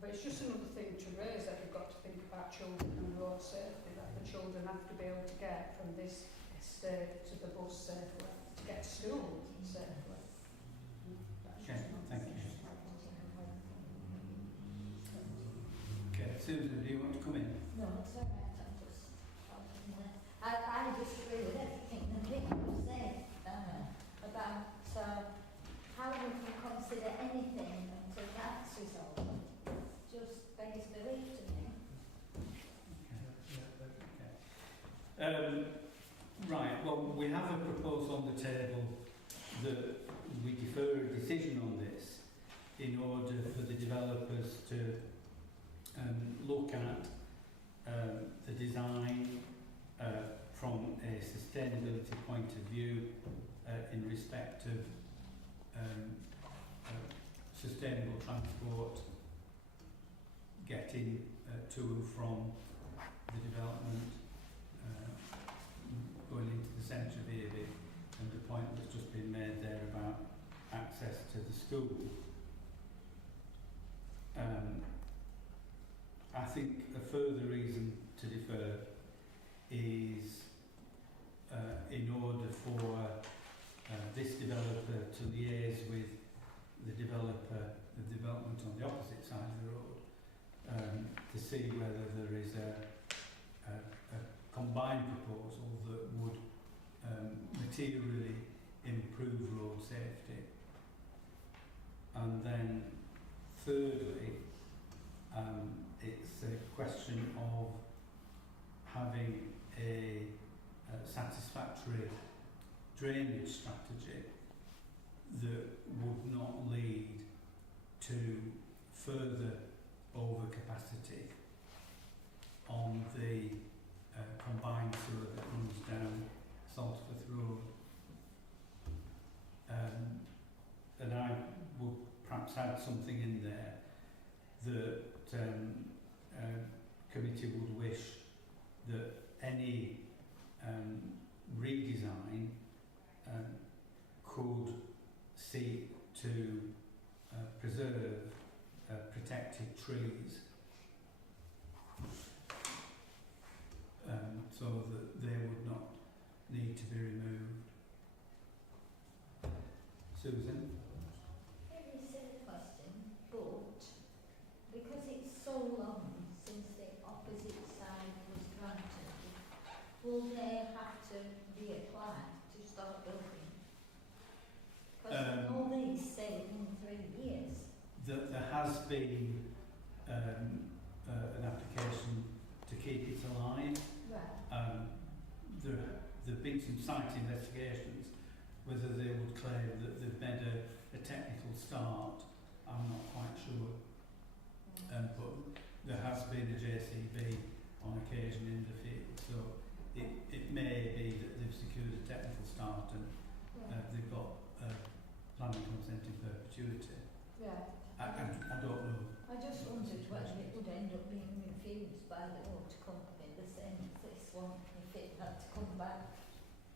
But it's just another thing to raise that we've got to think about children and road safety, that the children have to be able to get from this estate to the bus safely, to get to school safely. That's Okay, just another thank thing. you. Okay, Susan, do you want to come in? No, it's all right, I'm just talking there. I disagree with everything that Nick was saying about how we can consider anything until that's resolved. Just begs belief to me. Right, well, we have a proposal on the table that we defer a decision on this in order for the developers to look at the design from a sustainability point of view in respect of sustainable transport, getting to and from the development, going into the centre of Earby, and the point that's just been made there about access to the school. I think a further reason to defer is in order for this developer to liaise with the developer, the development on the opposite side of the road, to see whether there is a combined proposal that would materially improve road safety. And then thirdly, it's a question of having a satisfactory drainage strategy that would not lead to further overcapacity on the combined sewer that runs down Saltforth Road. And I would perhaps add something in there that committee would wish that any redesign could seek to preserve protected trees so that they would not need to be removed. Susan? Very silly question, but because it's so long since the opposite side was granted, will they have to reapply to start building? Because all these say in 3 years. There has been an application to keep it alive. Right. There've been some site investigations. Whether they would claim that they've made a technical start, I'm not quite sure. But there has been a JCB on occasion in the field, so it may be that they've secured a technical start and they've got planning consent in perpetuity. Right. I don't know. I just wondered whether it would end up being refused by the water company, the same as this one, if it had to come back.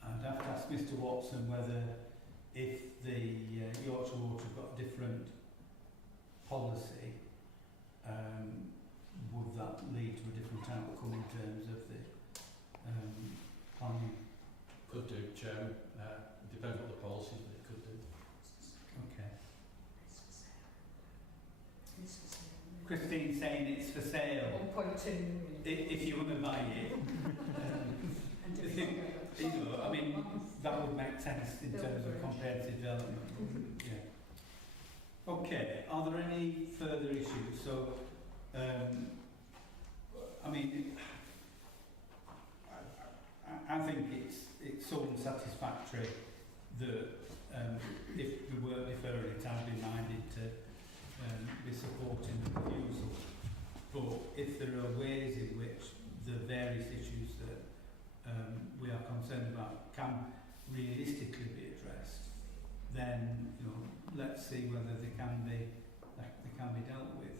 I'd have to ask Mr Watson whether if the Yorkshire Water got a different policy, would that lead to a different outcome in terms of the planning? Could do, Chairman. Depends what the policy is, but it could do. Okay. Christine's saying it's for sale. 1.2 million. If you want to buy it. You know, I mean, that would make sense in terms of comprehensive development. Yeah. Okay, are there any further issues? So, I mean, I think it's so unsatisfactory that if we were deferring it, I'd be minded to be supporting the refusal. But if there are ways in which the various issues that we are concerned about can realistically be addressed, then let's see whether they can be dealt with.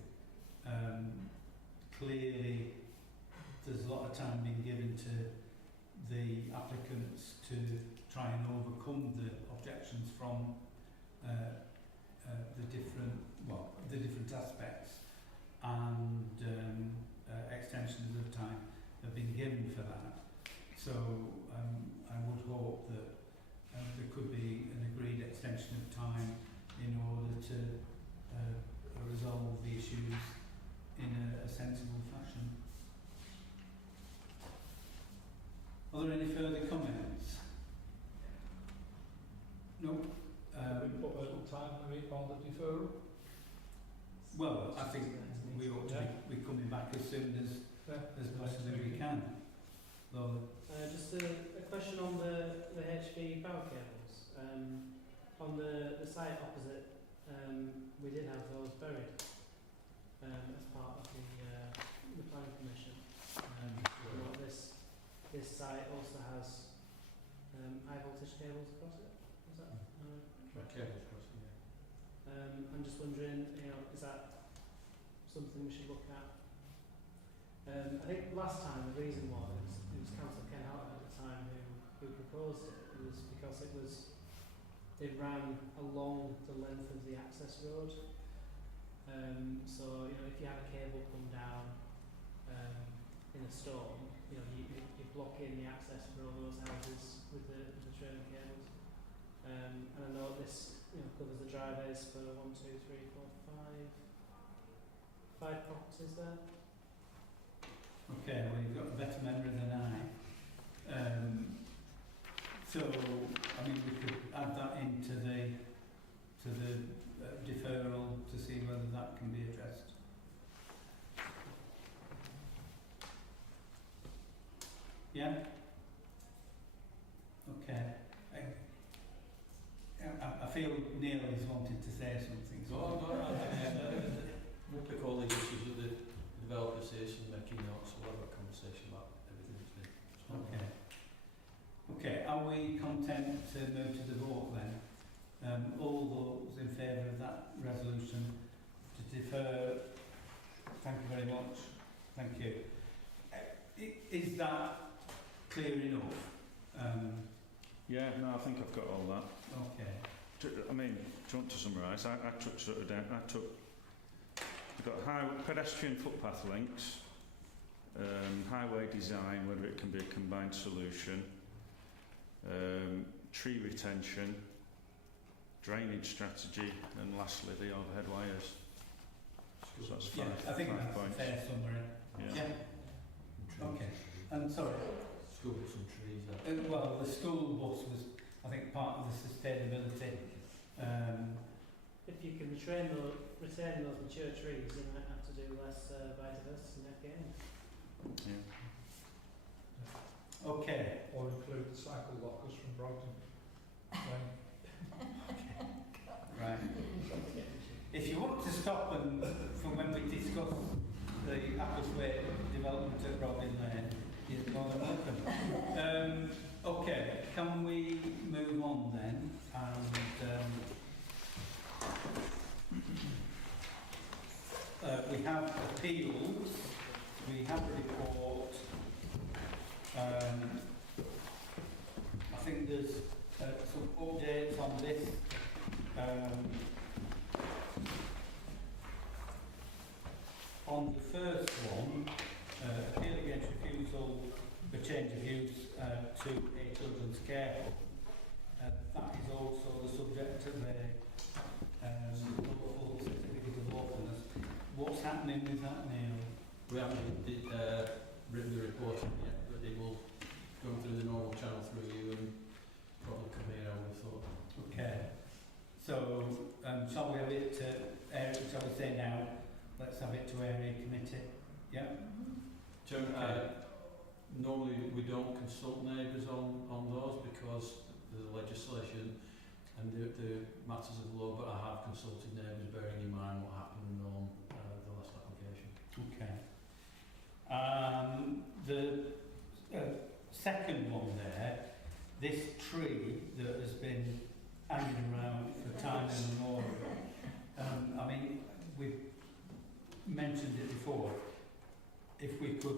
clearly there's a lot of time being given to the applicants to try and overcome the objections from the different aspects, and extensions of time have been given for that. So I would hope that there could be an agreed extension of time in order to resolve the issues in a sensible fashion. Are there any further comments? No. We put a time limit on the deferral. Well, I think we ought to be coming back as soon as possibly we can. Lola? Just a question on the HV power cables. On the site opposite, we did have those buried as part of the planning permission. This site also has high voltage cables across it. Is that Cables crossing, I'm just wondering, is that something we should look at? I think last time the reason was it was Councillor Ken Houghton at the time who proposed it. It was because it ran along the length of the access road. So if you have a cable come down in a storm, you're blocking the access for all those houses with the trailing cables. And I know this covers the driveways for 5 properties there. Okay, well you've got a better memory than I. So, I mean, we could add that into the deferral to see whether that can be addressed. Yeah? Okay. I feel Neil is wanting to say something. So we'll pick all these issues that the developer says and making notes. We'll have a conversation about everything that's been spoken. Okay. Okay, are we content to move to the vote then? All those in favour of that resolution to defer, thank you very much. Thank you. Is that clear enough? Yeah, no, I think I've got all that. Okay. I mean, do you want to summarise? I took sort of down. We've got pedestrian footpath links, highway design, whether it can be a combined solution, tree retention, drainage strategy, and lastly the overhead wires. So that's Yeah, I think that's points. a fair summary. Yeah. Okay. And sorry. Schools and trees. Well, the school bus was, I think, part of the sustainability. If you can retain those mature trees, you might have to do less biodiversity net gain. Yeah. Okay. Or include the cycle lockers from Brighton. Right. If you want to stop and from when we discuss the Applesway development at Robin Lane, you're more than welcome. Okay, can we move on then? And we have appeals, we have a report. I think there's some updates on this. On the first one, appeal against refusal for change of use to a children's care home. That is also the subject of a full certificate of lawfulness. What's happening with that, Neil? We haven't written the report yet, but it will go through the normal channel through you and probably come here, I would have thought. Okay. So, shall we have it to area, shall we say now, let's have it to area committee? Yeah? Chairman, normally we don't consult neighbours on those because there's legislation and the matters of law, but I have consulted neighbours bearing in mind what happened on the last application. Okay. The second one there, this tree that has been hanging around for time immemorial. I mean, we've mentioned it before. if we could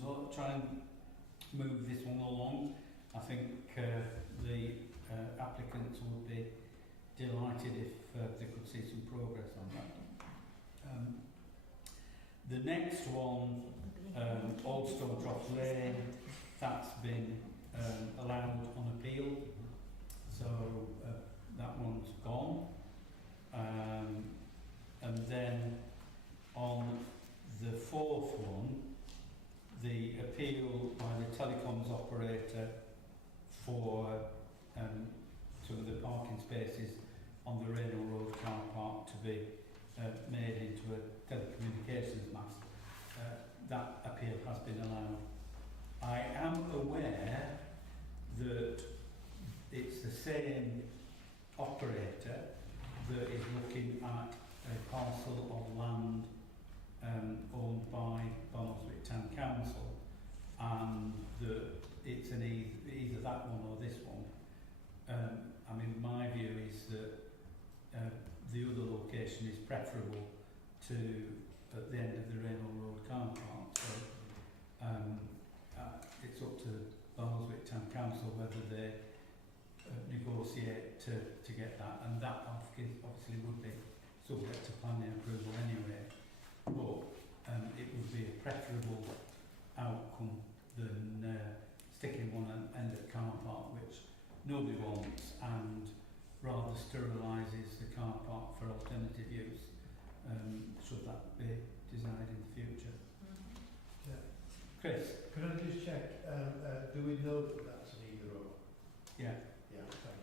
sort of try and move this one along, I think the applicants would be delighted if they could see some progress on that. The next one, Old Stone Cross Lane, that's been allowed on appeal, so that one's gone. And then on the fourth one, the appeal by the telecoms operator for some of the parking spaces on the Raynham Road car park to be made into a telecommunications mast. That appeal has been allowed. I am aware that it's the same operator that is looking at a parcel of land owned by Barnsley Town Council, and that it's an either that one or this one. I mean, my view is that the other location is preferable to at the end of the Raynham Road car park. So it's up to Barnsley Town Council whether they negotiate to get that, and that obviously would be subject to planning approval anyway. But it would be a preferable outcome than sticking one end of the car park, which nobody wants, and rather sterilises the car park for alternative use, should that be desired in the future. Yeah. Chris? Can I just check, do we know that that's an either or? Yeah. Yeah, thank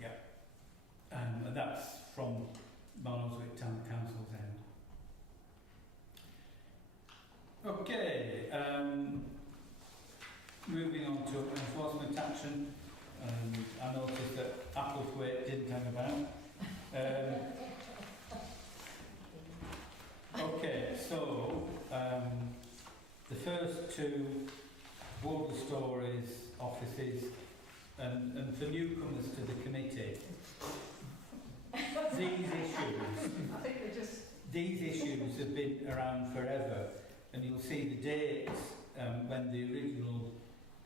you. And that's from Barnsley Town Council's end. Okay, moving on to enforcement action. I noticed that Applethwaite didn't hang about. Okay, so the first two, Water Stories offices, and for newcomers to the committee, these issues have been around forever, and you'll see the dates when the original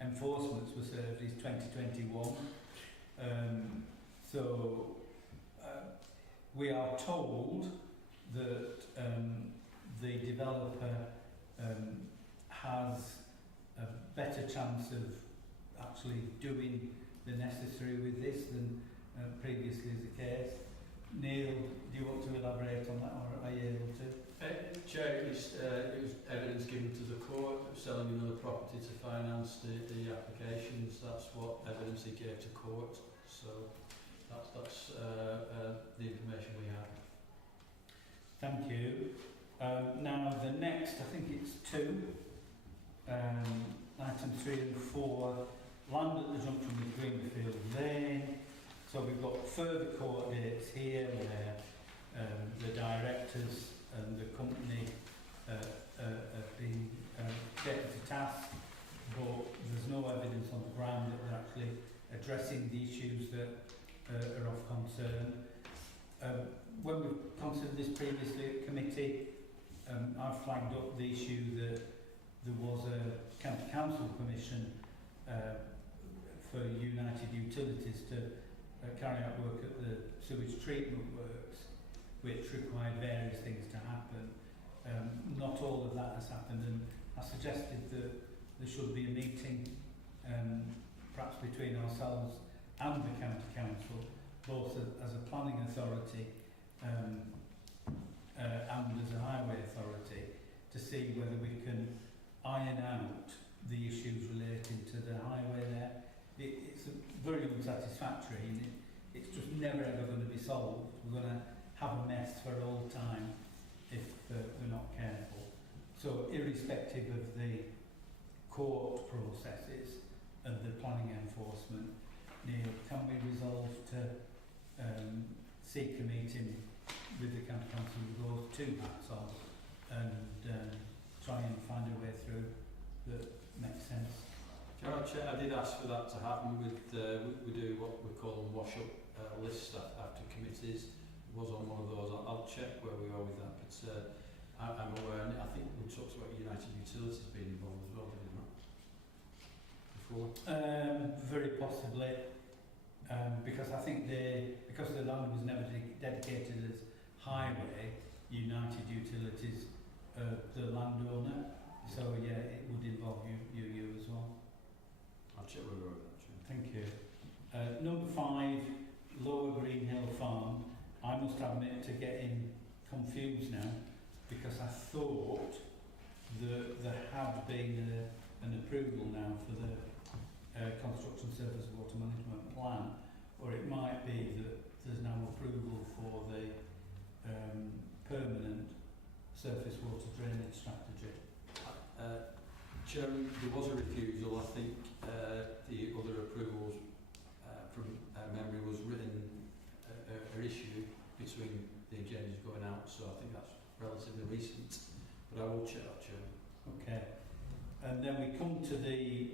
enforcements were served is 2021. So we are told that the developer has a better chance of actually doing the necessary with this than previously is the case. Neil, do you want to elaborate on that, or are you able to? Chair, it was evidence given to the court selling another property to finance the applications. That's what evidence he gave to court. So that's the information we have. Thank you. Now the next, I think it's two, items 3 and 4, land at the junction with Greenfield Lane. So we've got further court dates here where the directors and the company have been taken to task, but there's no evidence on the ground that they're actually addressing the issues that are of concern. When we've considered this previously at committee, I've flagged up the issue that there was a county council commission for United Utilities to carry out work at the sewage treatment works, which required various things to happen. Not all of that has happened, and I suggested that there should be a meeting, perhaps between ourselves and the county council, both as a planning authority and as a highway authority, to see whether we can iron out the issues relating to the highway there. It's very unsatisfactory, and it's just never ever going to be solved. We're going to have a mess for all time if we're not careful. So irrespective of the court processes and the planning enforcement, Neil, can we resolve to seek a meeting with the county council with those two hats on and try and find a way through that makes sense? Chair, I did ask for that to happen. We do what we call wash-up lists after committees. It was on one of those. I'll check where we are with that, but I'm aware, and I think talks about United Utilities being involved as well, did it not? Before? Very possibly, because I think because the land was never dedicated as highway, United Utilities, the landowner. So yeah, it would involve you as well. I'll check whether we're over that, Chair. Thank you. Number 5, Lower Green Hill Farm. I must admit to getting confused now because I thought that there had been an approval now for the construction surface water management plan, or it might be that there's now approval for the permanent surface water drainage strategy. Chairman, there was a refusal. I think the other approvals from memory was written an issue between the agendas going out, so I think that's relatively recent. But I will check that, Chairman. Okay. And then we come to the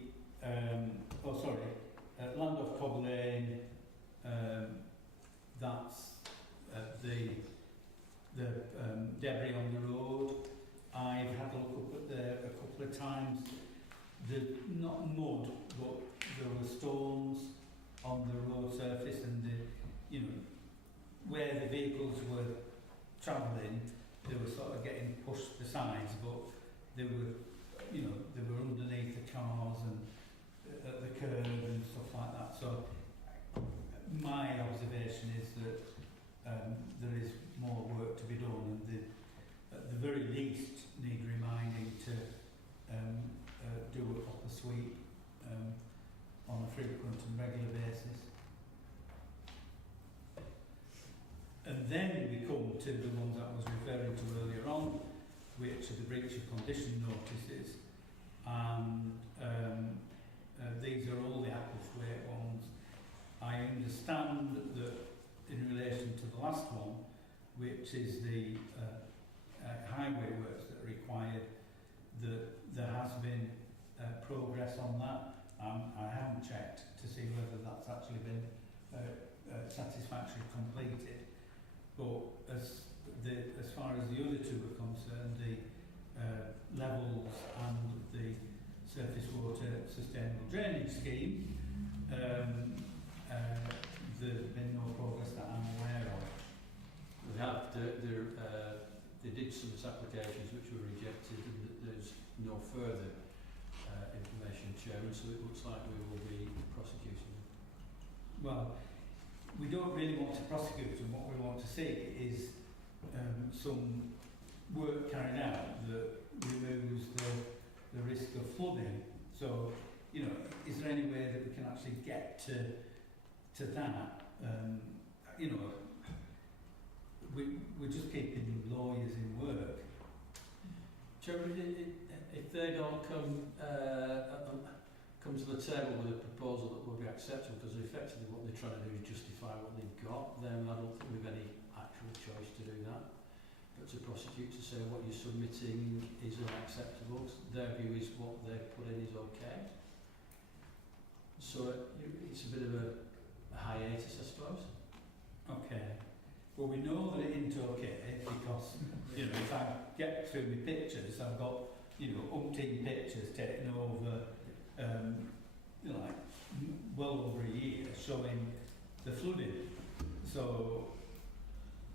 Land off Cobb Lane. That's the debris on the road. I've had a look up at there a couple of times. Not mud, but there were stones on the road surface, and where the vehicles were travelling, they were sort of getting pushed to the sides, but they were underneath the cars and at the curb and stuff like that. So my observation is that there is more work to be done, and at the very least need reminding to do a proper sweep on a frequent and regular basis. And then we come to the ones that I was referring to earlier on, which are the breach of condition notices, and these are all the Applethwaite ones. I understand that in relation to the last one, which is the highway works that are required, that there has been progress on that. I haven't checked to see whether that's actually been satisfactorily completed. But as far as the other two are concerned, the levels and the surface water sustainable drainage scheme, there's been no progress that I'm aware of. They did submit applications which were rejected, and there's no further information, Chairman, so it looks like we will be prosecuting them. Well, we don't really want to prosecute them. What we want to see is some work carried out that removes the risk of flooding. So, is there any way that we can actually get to that? We're just keeping lawyers in work. Chairman, if they don't come to the table with a proposal that will be acceptable, because effectively what they're trying to do is justify what they've got, then I don't think we've any actual choice to do that. But to prosecute, to say what you're submitting is unacceptable, their view is what they've put in is okay. So it's a bit of a hiatus, I suppose. Okay. Well, we know that it isn't okay because, if I get through my pictures, I've got, umpteen pictures taken over, well over a year showing the flooding. So,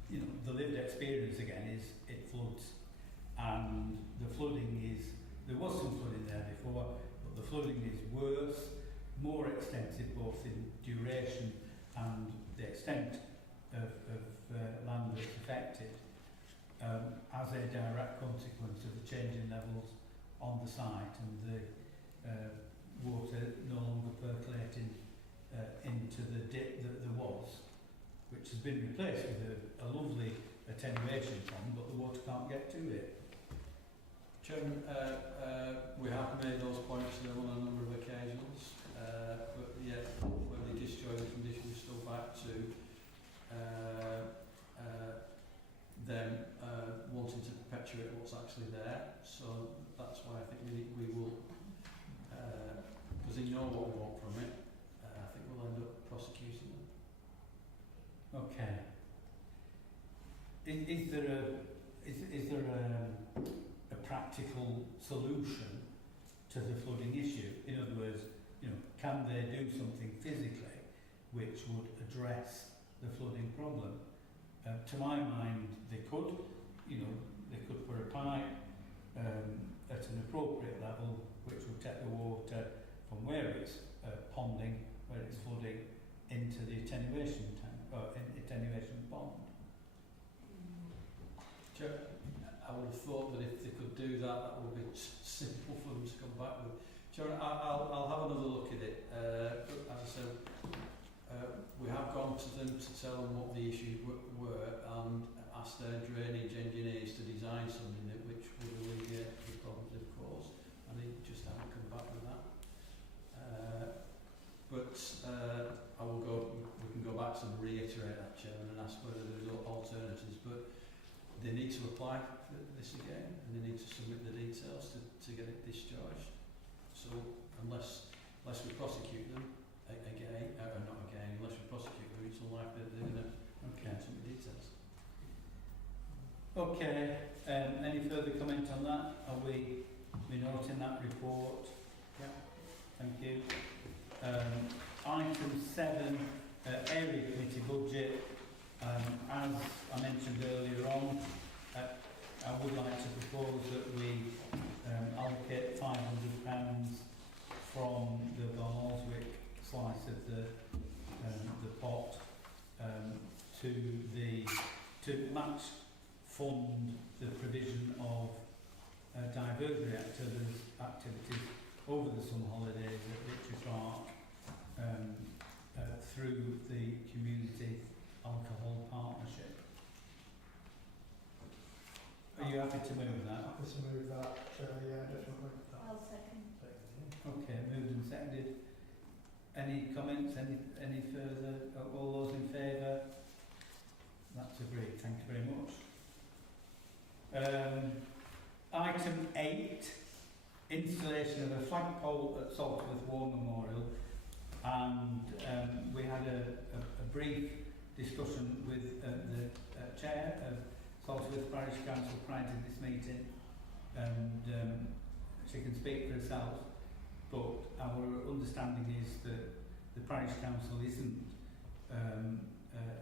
the lived experience again is it floods, and the flooding is, there was some flooding there before, but the flooding is worse, more extensive both in duration and the extent of land that's affected, as a direct consequence of the changing levels on the site and the water no longer percolating into the dip that there was, which has been replaced with a lovely attenuation pond, but the water can't get to it. Chairman, we have made those points to them on a number of occasions, but yet when they destroy the condition, we're still back to them wanting to perpetuate what's actually there. So that's why I think we will, because they know what we want from it, I think we'll end up prosecuting them. Okay. Is there a practical solution to the flooding issue. In other words, can they do something physically which would address the flooding problem? To my mind, they could. They could put a pipe at an appropriate level, which would take the water from where it's ponding, where it's flooding, into the attenuation tank or attenuation pond. I would have thought that if they could do that, that would be simple for them to come back with. I'll have another look at it. But as I said, we have gone to them to tell them what the issues were and asked their drainage engineers to design something which would alleviate the problems they've caused, and they just haven't come back with that. I will go. We can go back to them and reiterate that, Chairman, and ask whether there's alternatives. But they need to apply for this again, and they need to submit the details to get it discharged. So unless we prosecute them again, not again, unless we prosecute them, it's unlikely that they're going to submit details. Okay. Any further comment on that? Are we noting that report? Yeah. Thank you. Item 7, Area Committee budget. As I mentioned earlier on, I would like to propose that we allocate £500 from the Barnoldswick slice of the pot to match fund the provision of diversionary activities over the summer holidays at Victory Park through the Community Alcohol Partnership. Are you happy to move that? Happy to move that, yeah, definitely. I'll second. Okay, moved and seconded. Any comments? Any further? All those in favour? That's agreed. Thank you very much. Item 8, installation of a flagpole at Saltworth War Memorial, and we had a brief discussion with the chair of Saltworth Parish Council prior to this meeting, and she can speak for herself, but our understanding is that the Parish Council isn't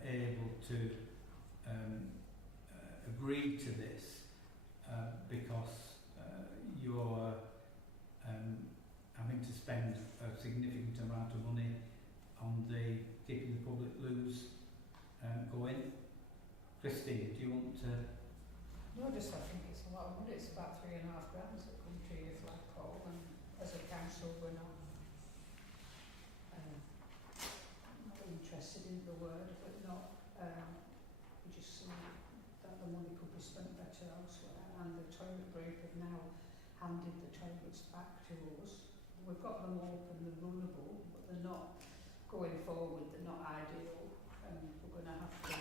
able to agree to this because you're having to spend a significant amount of money on the keeping the public loose going. Christine, do you want to? No, I think it's a lot of money. It's about £3.5 grand that come to your flagpole, and as a council we're not interested in the word, but not. We just see that the money could be spent better elsewhere, and the toilet group have now handed the toilets back to us. We've got them open and runnable, but they're not going forward. They're not ideal, and we're going to have to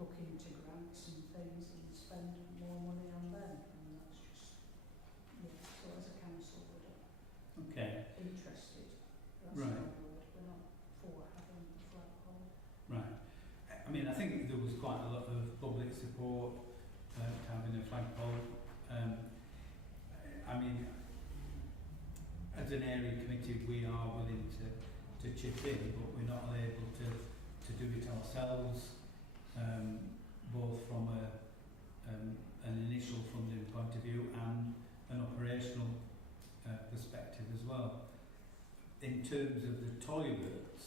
look into grants and things and spend more money on them, and that's just, so as a council we're not interested. That's Right. the word. We're not for having a flagpole. Right. I mean, I think there was quite a lot of public support to having a flagpole. I mean, as an area committee, we are willing to chip in, but we're not able to do it ourselves, both from an initial funding point of view and an operational perspective as well. In terms of the toilets,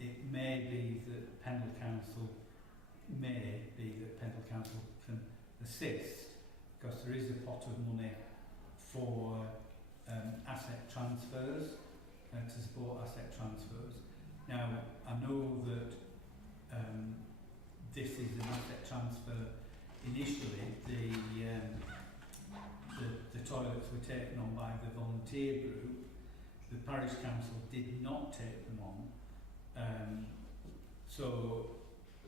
it may be that Pendle Council can assist, because there is a pot of money for asset transfers, to support asset transfers. Now, I know that this is an asset transfer. Initially, the toilets were taken on by the volunteer group. The parish council did not take them on. So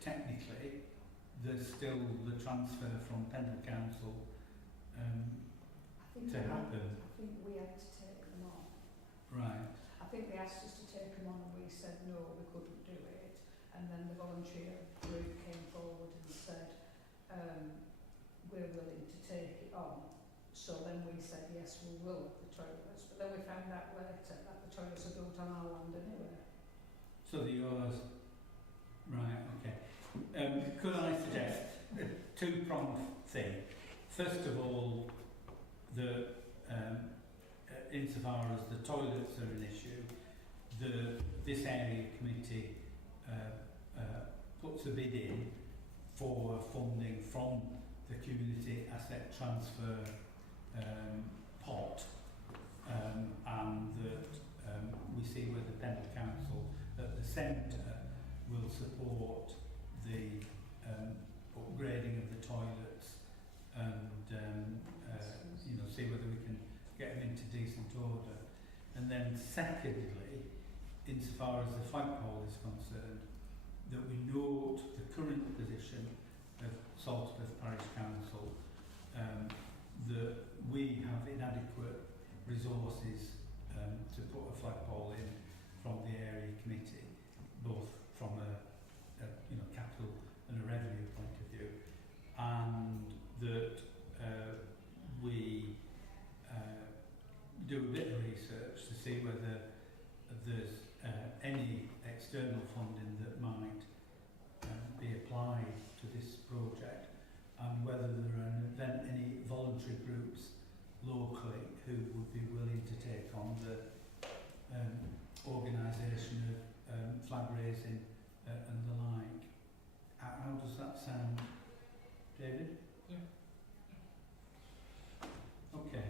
technically, there's still the transfer from Pendle Council to happen. I think we had to take them on. Right. I think they asked us to take them on and we said no, we couldn't do it. And then the volunteer group came forward and said, we're willing to take it on, So then we said, yes, we will have the toilets. But then we found out later that the toilets are built on our land anyway. So the yours, right, okay. Could I suggest a two-pronged thing? First of all, insofar as the toilets are an issue, this area committee puts a bid in for funding from the community asset transfer pot, and that we see where the Pendle Council at the centre will support the upgrading of the toilets and see whether we can get them into decent order. And then secondly, insofar as the flagpole is concerned, that we note the current position of Saltspeth Parish Council, that we have inadequate resources to put a flagpole in from the area committee, both from a capital and a revenue point of view, and that we do a bit of research to see whether there's any external funding that might be applied to this project, and whether there are any voluntary groups locally who would be willing to take on the organisation of flag raising and the like. How does that sound, David? Yeah. Okay.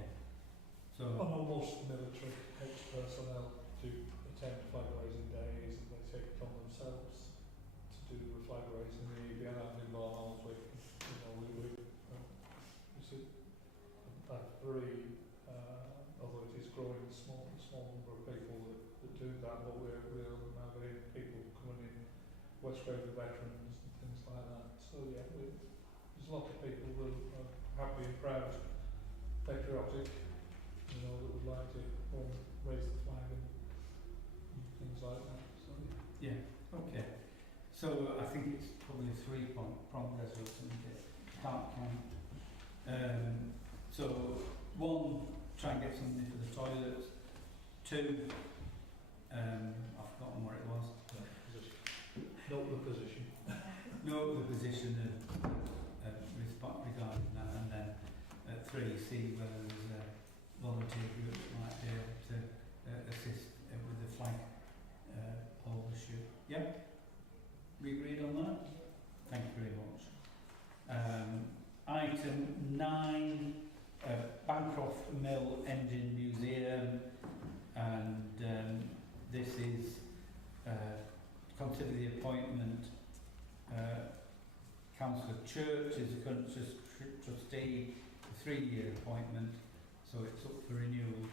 So. Almost military ex-personnel to attend flag raising days, and they take it on themselves to do the flag raising. The EBN in Barnoldswick, we see very, although it is growing, small number of people that do that, but we're now getting people coming in, West Craven veterans and things like that. So yeah, there's a lot of people that are happy and proud, patriotic, that would like to raise the flag and things like that. So yeah, okay. So I think it's probably a three-pronged resolution, isn't it? Can't count. So one, try and get something for the toilets. Two, I've forgotten what it was. note the position. Note the position regarding that, and then three, see whether there's a volunteer group that might be able to assist with the flag pole issue. Yeah? We agreed on that? Thank you very much. Item 9, Bancroft Mill Engine Museum, and this is consider the appointment. Councillor Church is the current trustee, a 3-year appointment, so it's up for renewal.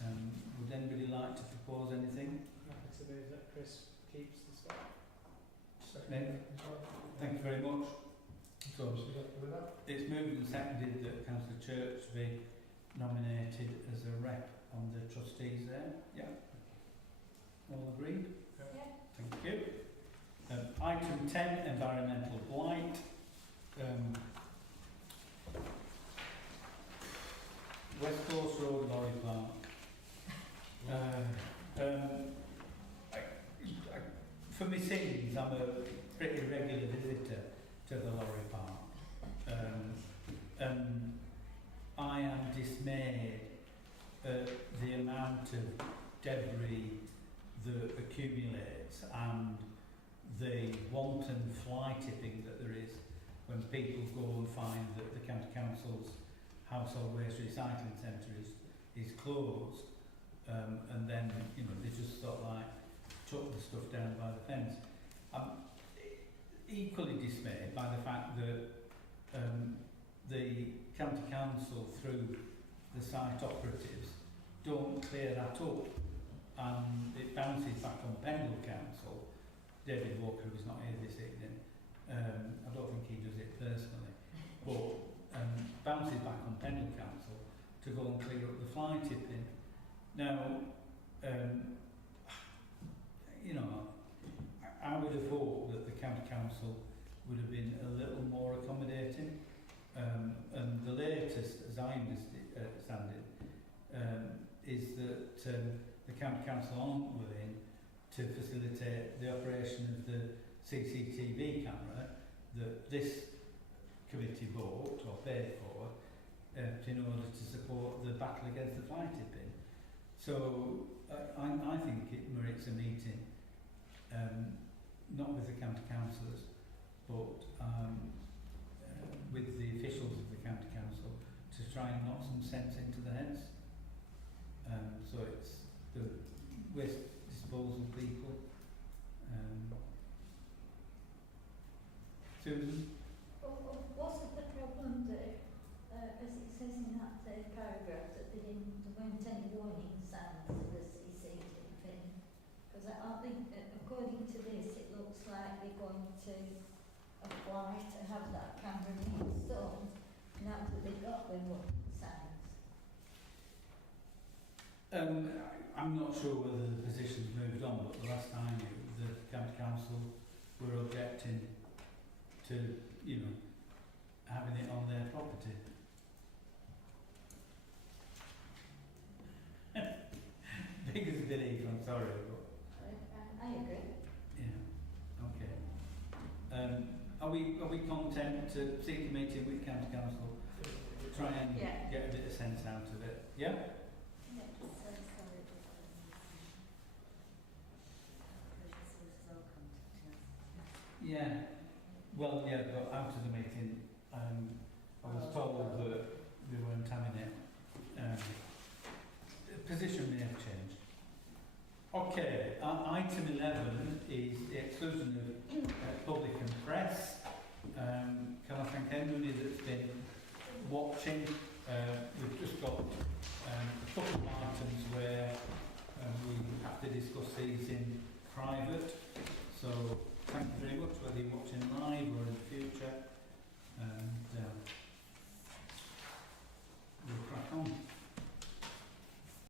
Would anybody like to propose anything? Happy to move that Chris keeps the staff. Nick? Thank you very much. So it's moved and seconded that Councillor Church be nominated as a rep on the trustees there. Yeah. All agreed? Yeah. Thank you. Item 10, environmental blight. West Coast Road, Lorry Park. For my sins, I'm a pretty regular visitor to the Lorry Park. And I am dismayed at the amount of debris that accumulates and the wanton fly tipping that there is when people go and find that the County Council's household waste recycling centre is closed, and then they just sort of like chuck the stuff down by the fence. I'm equally dismayed by the fact that the County Council, through the site operatives, don't clear that up, and it bounces back on Pendle Council. David Walker, who's not here this evening, I don't think he does it personally, but bounces back on Pendle Council to go and clear up the fly tipping. Now, I would have hoped that the County Council would have been a little more accommodating, and the latest, as I understand council aren't willing to facilitate the operation of the CCTV camera that this committee bought or paid for in order to support the battle against the fly tipping. So I think it merits a meeting, not with the county councillors, but with the officials of the county council to try and knock some sense into the heads. So it's the waste disposal people. Susan? Wasn't the problem that, as it says in that paragraph, that there weren't any warning signs to the CCTV? Because I think, according to this, it looks like they're going to apply to have that camera installed now that they've got the warning signs. I'm not sure whether the position's moved on, but the last I knew, the county council were objecting to, having it on their property. Big as a belief, I'm sorry, but I agree. yeah, okay. Are we content to seek a meeting with county council, try and get a bit of sense out of it? Yeah. Yeah. Well, yeah, but out of the meeting, I was told that they weren't having it. The position may have changed. Okay, item 11 is the exclusion of public and press. Can I thank anybody that's been watching? We've just got a couple of items where we have to discuss these in private. So thank you very much, whether you're watching live or in the future. And